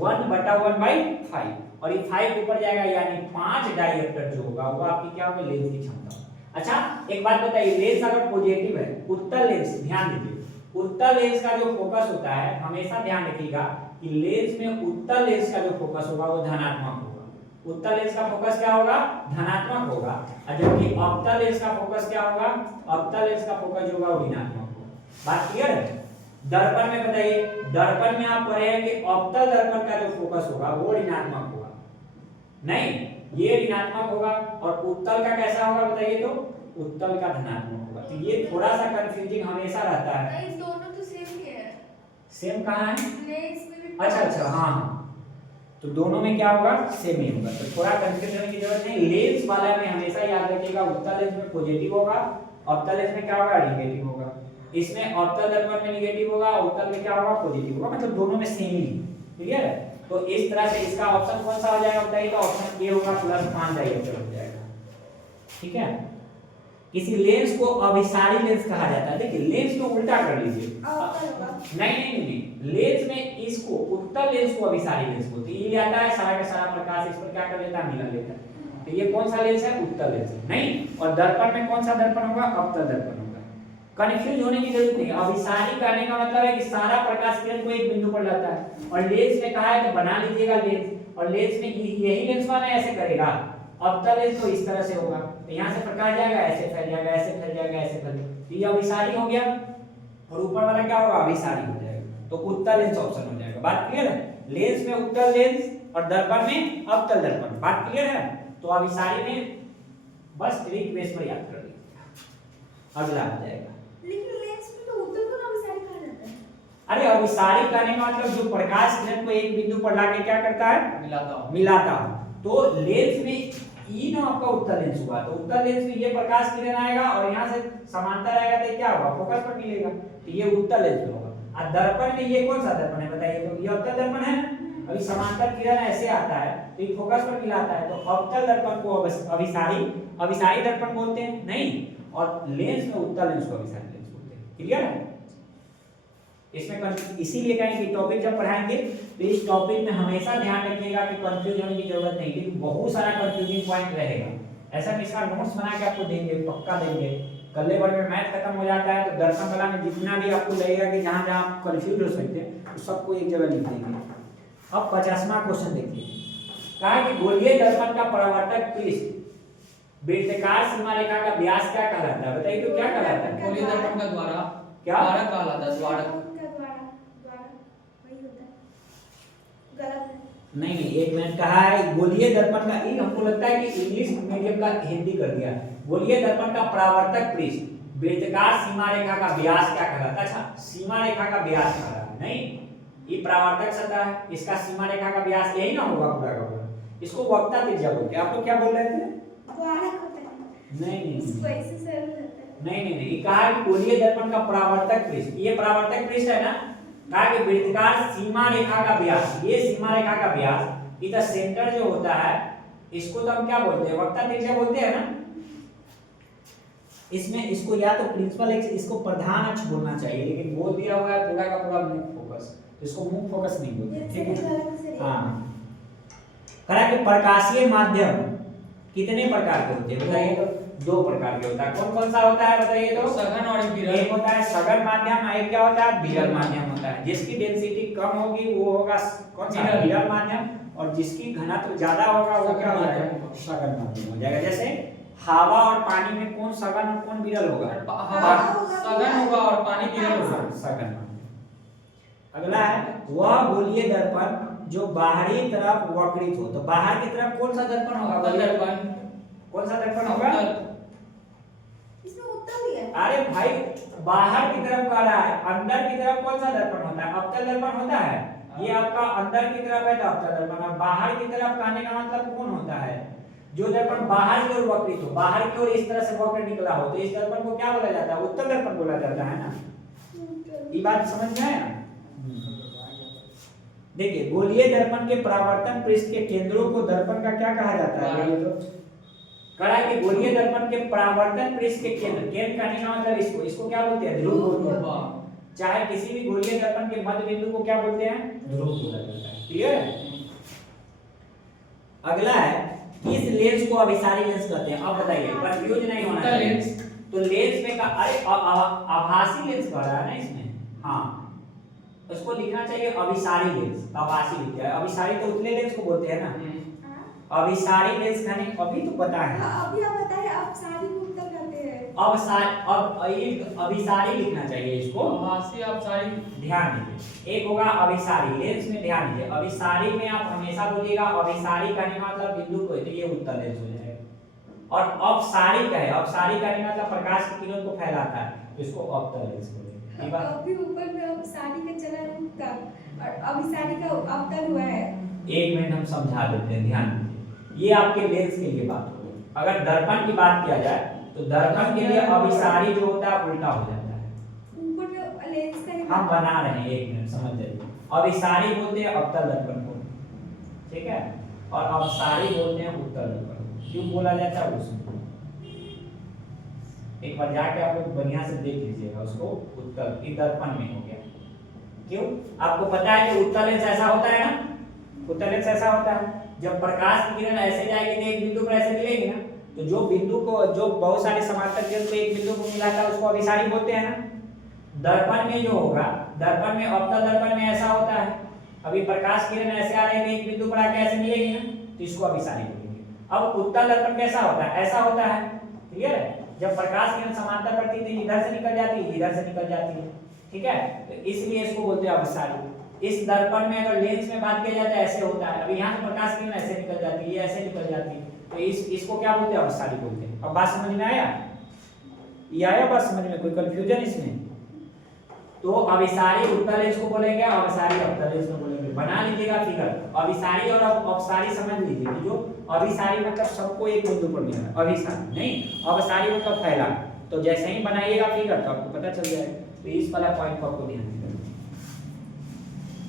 1/1/5 और ये 5 ऊपर जाएगा यानी 5 डायरेक्टर जो होगा वो आपकी क्या होगी? लेंस की क्षमता। अच्छा एक बात बताइए, लेंस अगर पॉजिटिव है, उत्तल लेंस, ध्यान दीजिए, उत्तल लेंस का जो फोकस होता है हमेशा ध्यान रखिएगा कि लेंस में उत्तल लेंस का जो फोकस होगा वो धनात्मक होगा। उत्तल लेंस का फोकस क्या होगा? धनात्मक होगा। और जबकि अवतल लेंस का फोकस क्या होगा? अवतल लेंस का फोकस जो होगा वो ऋणात्मक होगा। बात क्लियर है? दर्पण में बताइए, दर्पण में आप पढ़े हैं कि अवतल दर्पण का जो फोकस होगा वो ऋणात्मक होगा, नहीं ये ऋणात्मक होगा। और उत्तल का कैसा होगा बताइए तो? उत्तल का धनात्मक होगा। तो ये थोड़ा सा कंफ्यूजिंग हमेशा रहता है। नहीं दोनों तो सेम ही है। सेम कहाँ है? लेंस में भी अच्छा हाँ, तो दोनों में क्या होगा? सेम ही होगा। तो थोड़ा कंफ्यूज होने की जरूरत नहीं। लेंस वाला में हमेशा याद रखिएगा उत्तल लेंस में पॉजिटिव होगा, अवतल लेंस में क्या होगा? नेगेटिव होगा। इसमें अवतल दर्पण में नेगेटिव होगा, उत्तल में क्या होगा? पॉजिटिव होगा। मतलब दोनों में सेम ही। क्लियर है? तो इस तरह से इसका ऑप्शन कौन सा हो जाएगा बताइए तो? ऑप्शन ए होगा, +5 डायरेक्टर हो जाएगा। ठीक है? किसी लेंस को अभिसारी लेंस कहा जाता है। देखिए लेंस को उल्टा कर लीजिए। नहीं, लेंस में इसको उत्तल लेंस को अभिसारी लेंस बोलते हैं। ये आता है सारा का सारा प्रकाश इस पर क्या कर लेता है? मिला लेता है। तो ये कौन सा लेंस है? उत्तल लेंस है। नहीं, और दर्पण में कौन सा दर्पण होगा? अवतल दर्पण होगा। कंफ्यूज होने की जरूरत नहीं। अभिसारी करने का मतलब है कि सारा प्रकाश किरण को एक बिंदु पर लाता है। और लेंस में कहा है तो बना लीजिएगा लेंस, और लेंस में यही लेंस वाला ऐसे करेगा। अवतल लेंस तो इस तरह से होगा, तो यहाँ से प्रकाश जाएगा, ऐसे फैल जाएगा, ऐसे फैल जाएगा, ऐसे फैल जाएगा। तो ये अभिसारी हो गया। और ऊपर वाला क्या होगा? अभिसारी हो जाएगा। तो उत्तल लेंस ऑप्शन हो जाएगा। बात क्लियर है? लेंस में उत्तल लेंस और दर्पण में अवतल दर्पण। बात क्लियर है? तो अभिसारी में बस ट्रिक बेस पर याद कर लीजिए। अगला आ जाएगा। लेकिन लेंस में तो उत्तल को अभिसारी कहा जाता है। अरे अभिसारी करने का मतलब जो प्रकाश किरण को एक बिंदु पर लाके क्या करता है? मिलाता है। तो लेंस में ई ना आपका उत्तल लेंस हुआ, तो उत्तल लेंस में ये प्रकाश किरण आएगा और यहाँ से समांतर आएगा तो क्या होगा? फोकस पर मिलेगा। तो ये उत्तल लेंस में होगा। और दर्पण में ये कौन सा दर्पण है बताइए तो? ये अवतल दर्पण है। अभी समांतर किरण ऐसे आता है तो ये फोकस पर मिलाता है। तो अवतल दर्पण को अभिसारी दर्पण बोलते हैं, नहीं, और लेंस में उत्तल लेंस को अभिसारी लेंस बोलते हैं। क्लियर है? इसमें इसीलिए कहें कि टॉपिक जब पढ़ाएंगे तो इस टॉपिक में हमेशा ध्यान रखिएगा कि कंफ्यूज होने की जरूरत नहीं, क्योंकि बहुत सारा कंफ्यूजिंग पॉइंट रहेगा। ऐसा इसका नोट्स बना के आपको देंगे, पक्का देंगे। कल्ले भर में मैथ खत्म हो जाता है तो दर्पण कला में जितना भी आपको लगेगा कि जहां जहां आप कंफ्यूज हो सकते हैं तो सबको एक जगह लिख देंगे। अब 50वां क्वेश्चन देखिए। कहा कि गोलीय दर्पण का परावर्तक पृष्ठ वृत्ताकार सीमा रेखा का व्यास क्या कहलाता है बताइए तो? क्या कहलाता है? गोलीय दर्पण का द्वारा क्या? द्वारक कहलाता है। द्वारक वही होता है। गलत है। नहीं, एक मिनट कहा है गोलीय दर्पण का, ये हमको लगता है कि इंग्लिश मीडियम का हिंदी कर दिया। गोलीय दर्पण का परावर्तक पृष्ठ वृत्ताकार सीमा रेखा का व्यास क्या कहलाता है? अच्छा, सीमा रेखा का व्यास कहलाता है। नहीं, ये परावर्तक सतह है, इसका सीमा रेखा का व्यास यही ना होगा पूरा का पूरा। इसको वक्ता त्रिज्या बोलते हैं। आप लोग क्या बोल रहे थे? द्वारक होता है। नहीं, इसको ऐसे सरल होता है। नहीं, ये कहा कि गोलीय दर्पण का परावर्तक पृष्ठ, ये परावर्तक पृष्ठ है ना। कहा कि वृत्ताकार सीमा रेखा का व्यास, ये सीमा रेखा का व्यास, इधर सेंटर जो होता है इसको तो हम क्या बोलते हैं? वक्ता त्रिज्या बोलते हैं ना। इसमें इसको या तो प्रिंसिपल एक्स, इसको प्रधान अक्ष बोलना चाहिए, लेकिन बोल दिया हुआ है पूरा का पूरा मुख्य फोकस, इसको मुख्य फोकस नहीं बोलते। ठीक है? हाँ, कहा कि प्रकाशीय माध्यम कितने प्रकार के होते हैं बताइए तो? दो प्रकार के होता है। कौन कौन सा होता है बताइए तो? सघन और विरल। एक होता है सघन माध्यम, एक क्या होता है? विरल माध्यम होता है। जिसकी डेंसिटी कम होगी वो होगा कौन सा? विरल। विरल माध्यम, और जिसकी घनत्व ज्यादा होगा वो सघन क्या हो माध्यम जाएगा? होगा। सघन माध्यम हो जाएगा। जैसे हवा और पानी में कौन सघन और कौन विरल होगा? हवा सघन होगा और पानी विरल होगा। सघन माध्यम। अगला है वह गोलीय दर्पण जो बाहरी तरफ वक्रित हो। तो बाहर की तरफ कौन सा दर्पण होगा? अवतल दर्पण। कौन सा दर्पण होगा? इसमें उत्तर भी है। अरे भाई बाहर की तरफ कह रहा है, अंदर की तरफ कौन सा दर्पण होता है? अवतल दर्पण होता है। ये आपका अंदर की तरफ है तो अवतल दर्पण, और बाहर की तरफ कहने का मतलब कौन होता है? जो दर्पण बाहर की ओर वक्रित हो, बाहर की ओर इस तरह से वक्र निकला हो, तो इस दर्पण को क्या बोला जाता है? उत्तल दर्पण बोला जाता है ना। ये बात समझ में आया? देखिए गोलीय दर्पण के परावर्तन पृष्ठ के केंद्रों को दर्पण का क्या कहा जाता है? बोलिए तो। कहा है कि गोलीय दर्पण के परावर्तन पृष्ठ के केंद्र, केंद्र कहने का मतलब इसको क्या बोलते हैं? ध्रुव बोलते हैं। चाहे किसी भी गोलीय दर्पण के मध्य बिंदु को क्या बोलते हैं? ध्रुव बोला जाता है। क्लियर है? अगला है किस लेंस को अभिसारी लेंस कहते हैं? अब बताइए, कंफ्यूज नहीं होना चाहिए। लेंस। तो लेंस में का अरे आभासी लेंस कह रहा है ना इसमें। हाँ, उसको लिखना चाहिए अभिसारी लेंस। आभासी लिखा है, अभिसारी तो उतले लेंस को बोलते हैं ना। अभिसारी लेंस कहने अभी तो पता है। अभी आप बताए आप सारी को उत्तर कहते हैं। अब ये अभिसारी लिखना चाहिए इसको। आभासी अभिसारी। ध्यान दीजिए, एक होगा अभिसारी लेंस में, ध्यान दीजिए अभिसारी में आप हमेशा बोलिएगा अभिसारी कहने का मतलब बिंदु को, तो ये उत्तल लेंस हो जाएगा। और अपसारी का है, अपसारी कहने का मतलब प्रकाश की किरण को फैलाता है, तो इसको अवतल लेंस बोलेंगे। ये बात अभी ऊपर में अब सारी का चलन का और अभी सारी का अवतल हुआ है। एक मिनट हम समझा देते हैं, ध्यान दीजिए। ये आपके लेंस के लिए बात हो गई। अगर दर्पण की बात किया जाए तो दर्पण के लिए अभिसारी जो होता है उल्टा हो जाता है। ऊपर में लेंस का हम बना रहे हैं, एक मिनट समझ जाइए। अभिसारी बोलते हैं अवतल दर्पण को, ठीक है, और अपसारी बोलते हैं उत्तल दर्पण को। क्यों बोला जाता है उसको एक बार जाके आप लोग बढ़िया से देख लीजिएगा उसको। उत्तल की दर्पण में हो गया। क्यों? आपको पता है कि उत्तल लेंस ऐसा होता है ना, उत्तल लेंस ऐसा होता है जब प्रकाश की किरण ऐसे जाएगी तो एक बिंदु पर ऐसे मिलेगी ना, तो जो बिंदु को, जो बहुत सारे समांतर किरण को एक बिंदु को मिलाता है उसको अभिसारी बोलते हैं ना। दर्पण में जो होगा, दर्पण में अवतल दर्पण में ऐसा होता है, अभी प्रकाश किरण ऐसे आ रही है एक बिंदु पर आके ऐसे मिलेगी ना, तो इसको अभिसारी बोलेंगे। अब उत्तल दर्पण कैसा होता है? ऐसा होता है। क्लियर है? जब प्रकाश किरण समांतर पड़ती है इधर से निकल जाती है, इधर से निकल जाती है, ठीक है, तो इसलिए इसको बोलते हैं अभिसारी। इस दर्पण में अगर लेंस में बात किया जाता है ऐसे होता है, अभी यहाँ से प्रकाश किरण ऐसे निकल जाती है, ये ऐसे निकल जाती है, तो इसको क्या बोलते हैं? अभिसारी बोलते हैं। अब बात समझ में आया? ये आया बात समझ में? कोई कंफ्यूजन इसमें? तो अभिसारी उत्तल लेंस को बोलेंगे, अभिसारी अवतल लेंस को बोलेंगे। बना लीजिएगा फिगर। अभिसारी और अपसारी समझ लीजिए कि जो अभिसारी मतलब सबको एक बिंदु पर मिलना, अभिसारी नहीं, अभिसारी मतलब फैला। तो जैसे ही बनाइएगा फिगर तो आपको पता चल जाएगा। तो इस वाला पॉइंट को आपको ध्यान देना।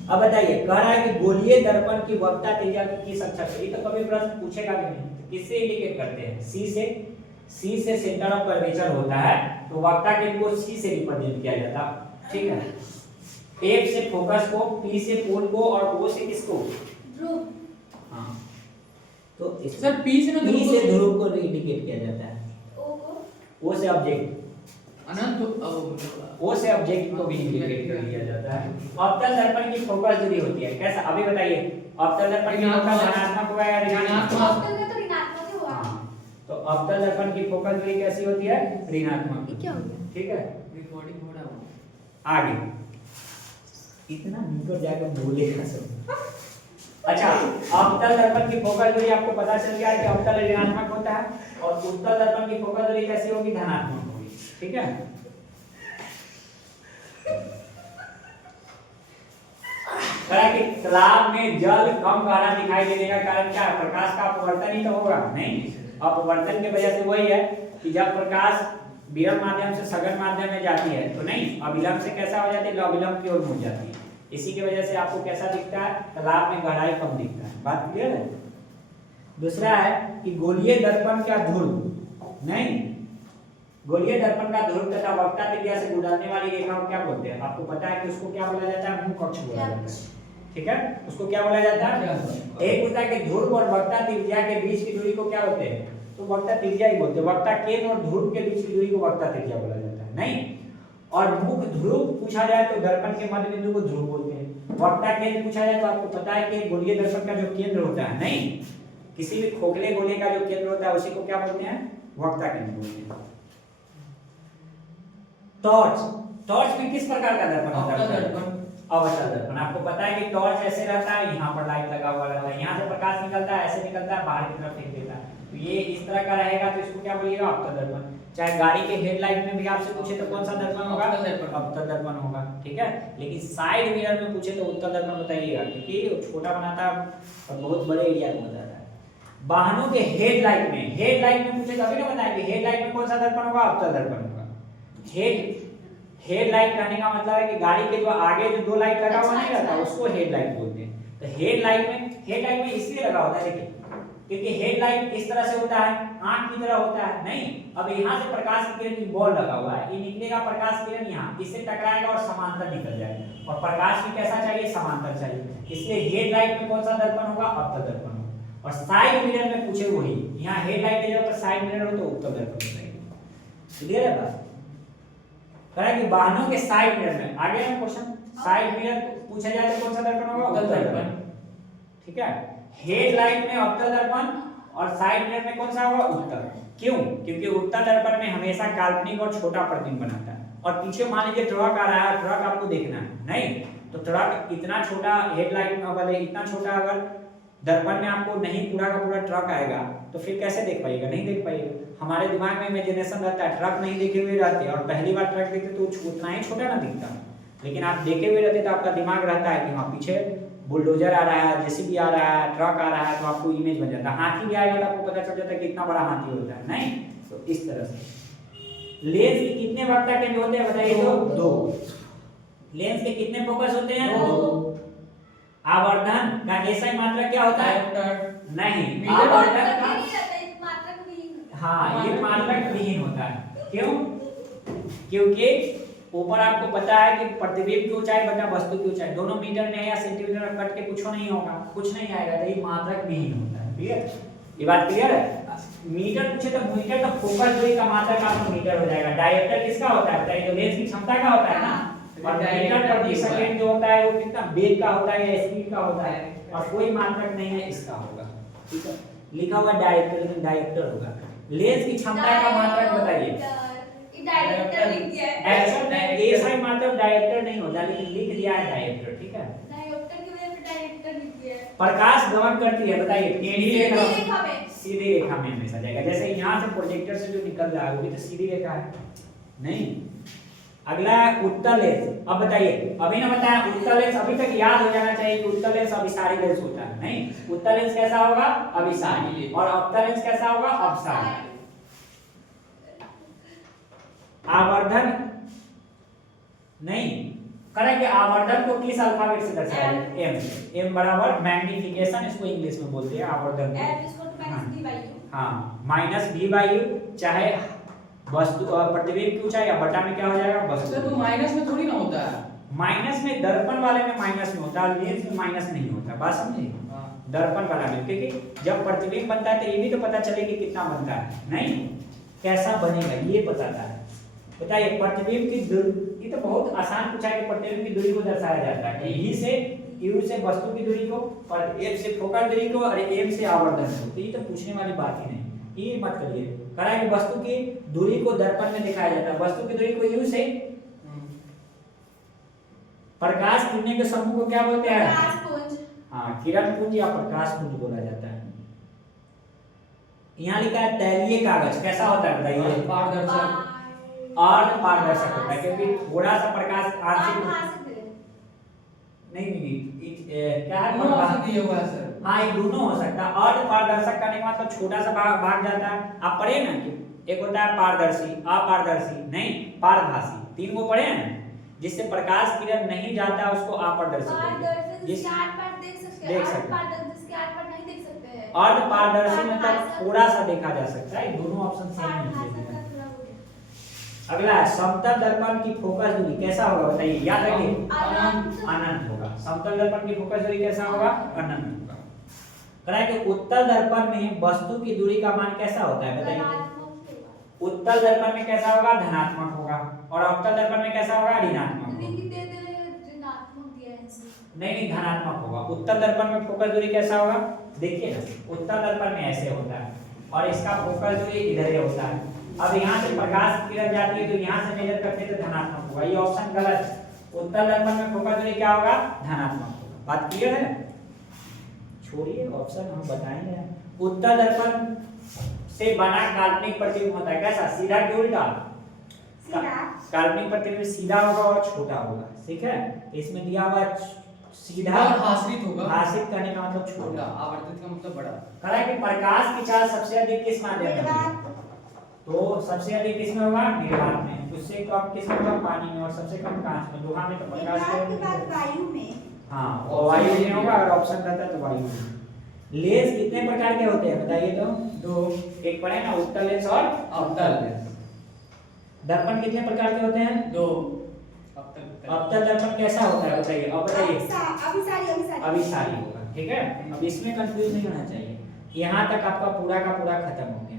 अब बताइए, कह रहा है कि गोलीय दर्पण की वक्रता त्रिज्या किस अक्षर से? ये तो कभी प्रश्न पूछेगा भी नहीं। तो किससे इंडिकेट करते हैं? सी से सेंटर ऑफ कर्वेचर होता है, तो वक्रता के को सी से रिप्रेजेंट किया जाता है, ठीक है। एफ से फोकस को, पी से पोल को, और ओ से किसको? ध्रुव। हां, तो सर पी से ध्रुव को इंडिकेट किया जाता है। ओ से ऑब्जेक्ट, अनंत ओ से ऑब्जेक्ट को भी इंडिकेट कर दिया जाता है। अवतल दर्पण की फोकस दूरी होती है कैसा? अभी बताइए, अवतल दर्पण की फोकस धनात्मक होगा या ऋणात्मक? अवतल में तो ऋणात्मक ही हुआ। तो अवतल दर्पण की फोकस दूरी कैसी होती है? ऋणात्मक। क्या हो गया? ठीक है, रिकॉर्डिंग हो रहा है। आगे इतना निकट जाकर बोलेगा सब। अच्छा, अवतल दर्पण की फोकस दूरी आपको पता चल गया कि अवतल ऋणात्मक होता है, और उत्तल दर्पण की फोकस दूरी कैसी होगी? धनात्मक होगी, ठीक है। कि तालाब में जल कम गहरा दिखाई देने का कारण क्या है? प्रकाश का अपवर्तन ही तो होगा। नहीं, अपवर्तन की वजह से वही है कि जब प्रकाश विरल माध्यम से सघन माध्यम में जाती है तो नहीं, अविलंब से कैसा हो जाती है? अविलंब की ओर मुड़ जाती है। इसी की वजह से आपको कैसा दिखता है? तालाब में गहराई कम दिखता है। बात क्लियर है? दूसरा है कि गोलीय दर्पण का ध्रुव, नहीं, गोलीय दर्पण का ध्रुव तथा वक्रता त्रिज्या से गुजरने वाली रेखा को क्या बोलते हैं? आपको पता है कि उसको क्या बोला जाता है? मुंह कक्ष बोला जाता है, ठीक है। उसको क्या बोला जाता है? एक होता है कि ध्रुव और वक्रता त्रिज्या के बीच की दूरी को क्या बोलते हैं? तो वक्ता त्रिज्या ही बोलते हैं। वक्ता केंद्र और ध्रुव के बीच की दूरी को वक्ता त्रिज्या बोला जाता है। नहीं, और मुख ध्रुव पूछा जाए तो दर्पण के मध्य बिंदु को ध्रुव बोलते हैं। वक्ता केंद्र पूछा जाए तो आपको पता है कि गोलीय दर्पण का जो केंद्र होता है, नहीं, किसी भी खोखले गोले का जो केंद्र होता है उसी को क्या बोलते हैं? वक्ता केंद्र बोलते हैं। टॉर्च भी किस प्रकार का दर्पण होता है? अवतल दर्पण। आपको पता है कि टॉर्च ऐसे रहता है, यहाँ पर लाइट लगा हुआ रहता है, यहाँ से प्रकाश निकलता है, ऐसे निकलता है, बाहर की तरफ फेंक देता है, तो ये इस तरह का रहेगा, तो इसको क्या बोलिएगा? अवतल दर्पण। चाहे गाड़ी के हेडलाइट में भी आपसे पूछे तो कौन सा दर्पण होगा? अवतल दर्पण होगा, ठीक है। लेकिन साइड मिरर में पूछे तो उत्तल दर्पण बताइएगा, क्योंकि छोटा बनाता है और बहुत बड़े एरिया में हो जाता है। वाहनों के हेडलाइट में पूछे तभी ना बताएंगे हेडलाइट में कौन सा दर्पण होगा? अवतल दर्पण होगा। हेडलाइट कहने का मतलब है कि गाड़ी के जो आगे जो दो लाइट लगा हुआ नहीं रहता उसको हेडलाइट बोलते हैं। तो हेडलाइट में इसलिए लगा होता है, देखिए, क्योंकि हेडलाइट इस तरह से होता है, आंख की तरह होता है, नहीं, अब यहाँ से प्रकाश की किरण की बॉल लगा हुआ है, ये निकलेगा प्रकाश किरण यहाँ, इससे टकराएगा और समांतर निकल जाएगा, और प्रकाश भी कैसा चाहिए? समांतर चाहिए, इसलिए हेडलाइट में कौन सा दर्पण होगा? अवतल दर्पण होगा। और साइड मिरर में पूछे वही, यहाँ हेडलाइट की जगह पर साइड मिरर हो तो उत्तल दर्पण बताइए। क्लियर है बात? कि वाहनों के साइड मिरर में, आगे हम क्वेश्चन, साइड मिरर पूछा जाए तो कौन सा दर्पण होगा? उत्तल दर्पण, ठीक है। हेडलाइट में अवतल दर्पण और साइड मिरर में कौन सा होगा? उत्तल। क्यों? क्योंकि उत्तल दर्पण में हमेशा काल्पनिक और छोटा प्रतिबिंब बनाता है, और पीछे मान लीजिए ट्रक आ रहा है, ट्रक आपको देखना है, नहीं, तो ट्रक इतना छोटा हेडलाइट में वाले इतना छोटा अगर दर्पण में आपको नहीं पूरा का पूरा ट्रक आएगा तो फिर कैसे देख पाइएगा? नहीं देख पाइएगा। हमारे दिमाग में इमेजिनेशन रहता है, ट्रक नहीं देखे हुए रहते और पहली बार ट्रक देखते तो उतना ही छोटा ना दिखता, लेकिन आप देखे हुए रहते तो आपका दिमाग रहता है कि वहाँ पीछे बुलडोजर आ रहा है, जेसीबी आ रहा है, ट्रक आ रहा है, तो आपको इमेज बन जाता है। हाथी भी आएगा तो आपको पता चल जाता है कि इतना बड़ा हाथी होता है, नहीं, तो इस तरह से। लेंस के कितने वक्ता केंद्र होते हैं बताइए? तो 2। लेंस के कितने फोकस होते हैं? 2। आवर्धन का ऐसा मात्रा क्या होता है? नहीं, आवर्धन का हाँ, ये मात्रक विहीन होता है। क्यों? क्योंकि ऊपर आपको पता है कि प्रतिबिंब की ऊंचाई बटा वस्तु की ऊंचाई दोनों मीटर में है या सेंटीमीटर में कट के कुछ नहीं होगा, कुछ नहीं आएगा, तो ये मात्रक विहीन होता है। क्लियर? ये बात क्लियर है? मीटर पूछे तो मीटर का फोकस दूरी का मात्रक आपका मीटर हो जाएगा। डायरेक्टर किसका होता है बताइए? तो लेंस की क्षमता का होता है ना, और मीटर प्रति सेकंड जो होता है वो कितना वेग का होता है या स्पीड का होता है, और कोई मात्रक नहीं है इसका होगा, ठीक है। लिखा हुआ डायरेक्टर, लेकिन डायरेक्टर होगा। लेंस की क्षमता का मात्रक बताइए? डायरेक्टर लिख दिया है। एक्शन में ऐसा ही मात्रक डायरेक्टर नहीं होता, लेकिन लिख दिया है डायरेक्टर, ठीक है। डायरेक्टर की वजह से डायरेक्टर लिख दिया है। प्रकाश गमन करती है बताइए? टेढ़ी रेखा में, सीधी रेखा में हमेशा जाएगा। जैसे यहाँ से प्रोजेक्टर से जो निकल रहा है वो भी तो सीधी रेखा है, नहीं। अगला उत्तल लेंस। अब बताइए, अभी ना बताया उत्तल लेंस, अभी तक याद हो जाना चाहिए कि उत्तल लेंस अभिसारी लेंस होता है, नहीं। उत्तल लेंस कैसा होगा? अभिसारी। और अवतल लेंस कैसा होगा? अपसारी। आवर्धन नहीं करेंगे, आवर्धन को किस अल्फाबेट से दर्शाया जाए? एम। एम बराबर मैग्निफिकेशन, इसको इंग्लिश में बोलते हैं आवर्धन को। हाँ, माइनस v बाई यू, चाहे वस्तु प्रतिबिंब की ऊंचाई या बटा में क्या हो जाएगा? वस्तु। तो माइनस में थोड़ी ना होता है। माइनस में दर्पण वाले में माइनस में होता है, लेंस में माइनस नहीं होता, बात समझे? दर्पण वाला में, क्योंकि जब प्रतिबिंब बनता है तो ये भी तो पता चले कि कितना बनता है, नहीं, कैसा बनेगा ये बताता है। बताइए प्रतिबिंब की दूरी, ये तो बहुत आसान पूछा है कि प्रतिबिंब की दूरी को दर्शाया जाता है ई से यू से वस्तु की दूरी को, और एफ से फोकल दूरी को, और एम से आवर्धन को। तो ये तो पूछने वाली बात ही नहीं, ये मत करिए। करा है कि वस्तु की दूरी को दर्पण में दिखाया जाता है, वस्तु की दूरी को यू से, प्रकाश किरणें के समूह को क्या बोलते हैं? प्रकाश पुंज। हाँ, किरण पुंज या प्रकाश पुंज बोला जाता है। यहाँ लिखा है तैलीय कागज, कैसा होता है बताइए? पारदर्शक। पारदर्शक होता है, क्योंकि थोड़ा सा प्रकाश आंशिक नहीं क्या है? सर हाँ, ये दोनों हो सकता है। अर्ध पारदर्शक करने का मतलब छोटा सा भाग जाता है। आप पढ़े ना कि एक होता है पारदर्शी, अपारदर्शी, नहीं पारभासी, 3 को पढ़े हैं ना, जिससे प्रकाश किरण नहीं जाता है उसको अपारदर्शी बोलते हैं। जिसके आर पार देख सकते हैं, जिसके आर पार नहीं देख सकते हैं। अर्ध पारदर्शी मतलब थोड़ा सा देखा जा सकता है। दोनों ऑप्शन सेम नहीं है। अगला है समतल दर्पण की फोकस दूरी कैसा होगा बताइए? याद रखिए, अनंत होगा। समतल दर्पण की फोकस दूरी कैसा होगा? अनंत होगा। कह रहा है कि उत्तल दर्पण में वस्तु की दूरी का मान कैसा होता है बताइए। धनात्मक होगा। उत्तल दर्पण में कैसा होगा, धनात्मक होगा, और अवतल दर्पण में कैसा होगा, ऋणात्मक होगा। लिख दे दे ऋणात्मक दिया है आंसर। नहीं धनात्मक होगा। उत्तल दर्पण में फोकस दूरी कैसा होगा, देखिए ना, उत्तल दर्पण में ऐसे होता है और इसका फोकस दूरी इधर ही होता है। अब यहाँ से प्रकाश की किरण जाती है तो यहाँ से मेजर करते हैं तो धनात्मक होगा, ये ऑप्शन गलत है। उत्तल दर्पण में फोकस दूरी क्या होगा, धनात्मक होगा। बात क्लियर है, छोड़िए ऑप्शन हम बताएंगे। उत्तल दर्पण से बना काल्पनिक प्रतिबिंब होता है कैसा, सीधा कि उल्टा, सीधा। काल्पनिक प्रतिबिंब सीधा होगा और छोटा होगा, ठीक है। इसमें दिया हुआ सीधा और आश्रित होगा। आश्रित करने का मतलब छोटा, छोटा, आवर्तित का मतलब बड़ा। कह रहा है कि प्रकाश की चाल सबसे अधिक किस माध्यम में होगी? तो सबसे अधिक किसमें होगा, निर्वात में। उससे कम किसमें होगा, पानी में, और सबसे कम कांच में। दोहा में तो प्रकाश के बाद वायु में। हाँ, और वायु में होगा, अगर ऑप्शन रहता तो वायु में। लेंस कितने प्रकार के होते हैं बताइए तो? दो। एक पढ़े ना, उत्तल लेंस और अवतल लेंस। दर्पण कितने प्रकार के होते हैं? दो। अवतल दर्पण कैसा होता है बताइए, अब बताइए। अभिसारी। अभिसारी होगा, ठीक है। अब इसमें कंफ्यूज नहीं होना चाहिए। यहाँ तक आपका पूरा का पूरा खत्म हो गया।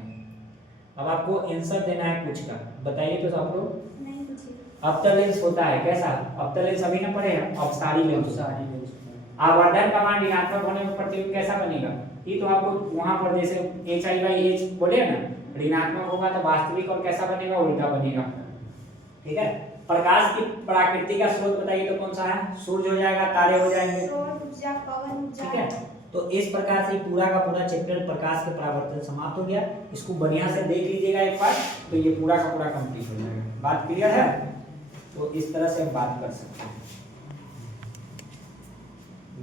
अब आपको आंसर देना है कुछ का, बताइए तो आप लोग। नहीं पूछिए। अवतल लेंस होता है कैसा, अवतल लेंस अभी ना पढ़े हैं, अवसारी लेंस। आवर्धन का मान ऋणात्मक होने पर प्रतिबिंब कैसा बनेगा, ये तो आपको वहां पर जैसे HI/H बोले ना, ऋणात्मक होगा तो वास्तविक और कैसा बनेगा, उल्टा बनेगा, ठीक है। प्रकाश की प्रकृति का स्रोत बताइए तो कौन सा है, सूरज हो जाएगा, तारे हो जाएंगे, सौर ऊर्जा, पवन ऊर्जा। ठीक है। तो इस प्रकार से पूरा का पूरा चैप्टर प्रकाश के परावर्तन समाप्त हो गया। इसको बढ़िया से देख लीजिएगा एक बार, तो ये पूरा का पूरा कंप्लीट हो जाएगा। बात क्लियर है, तो इस तरह से हम बात कर सकते हैं।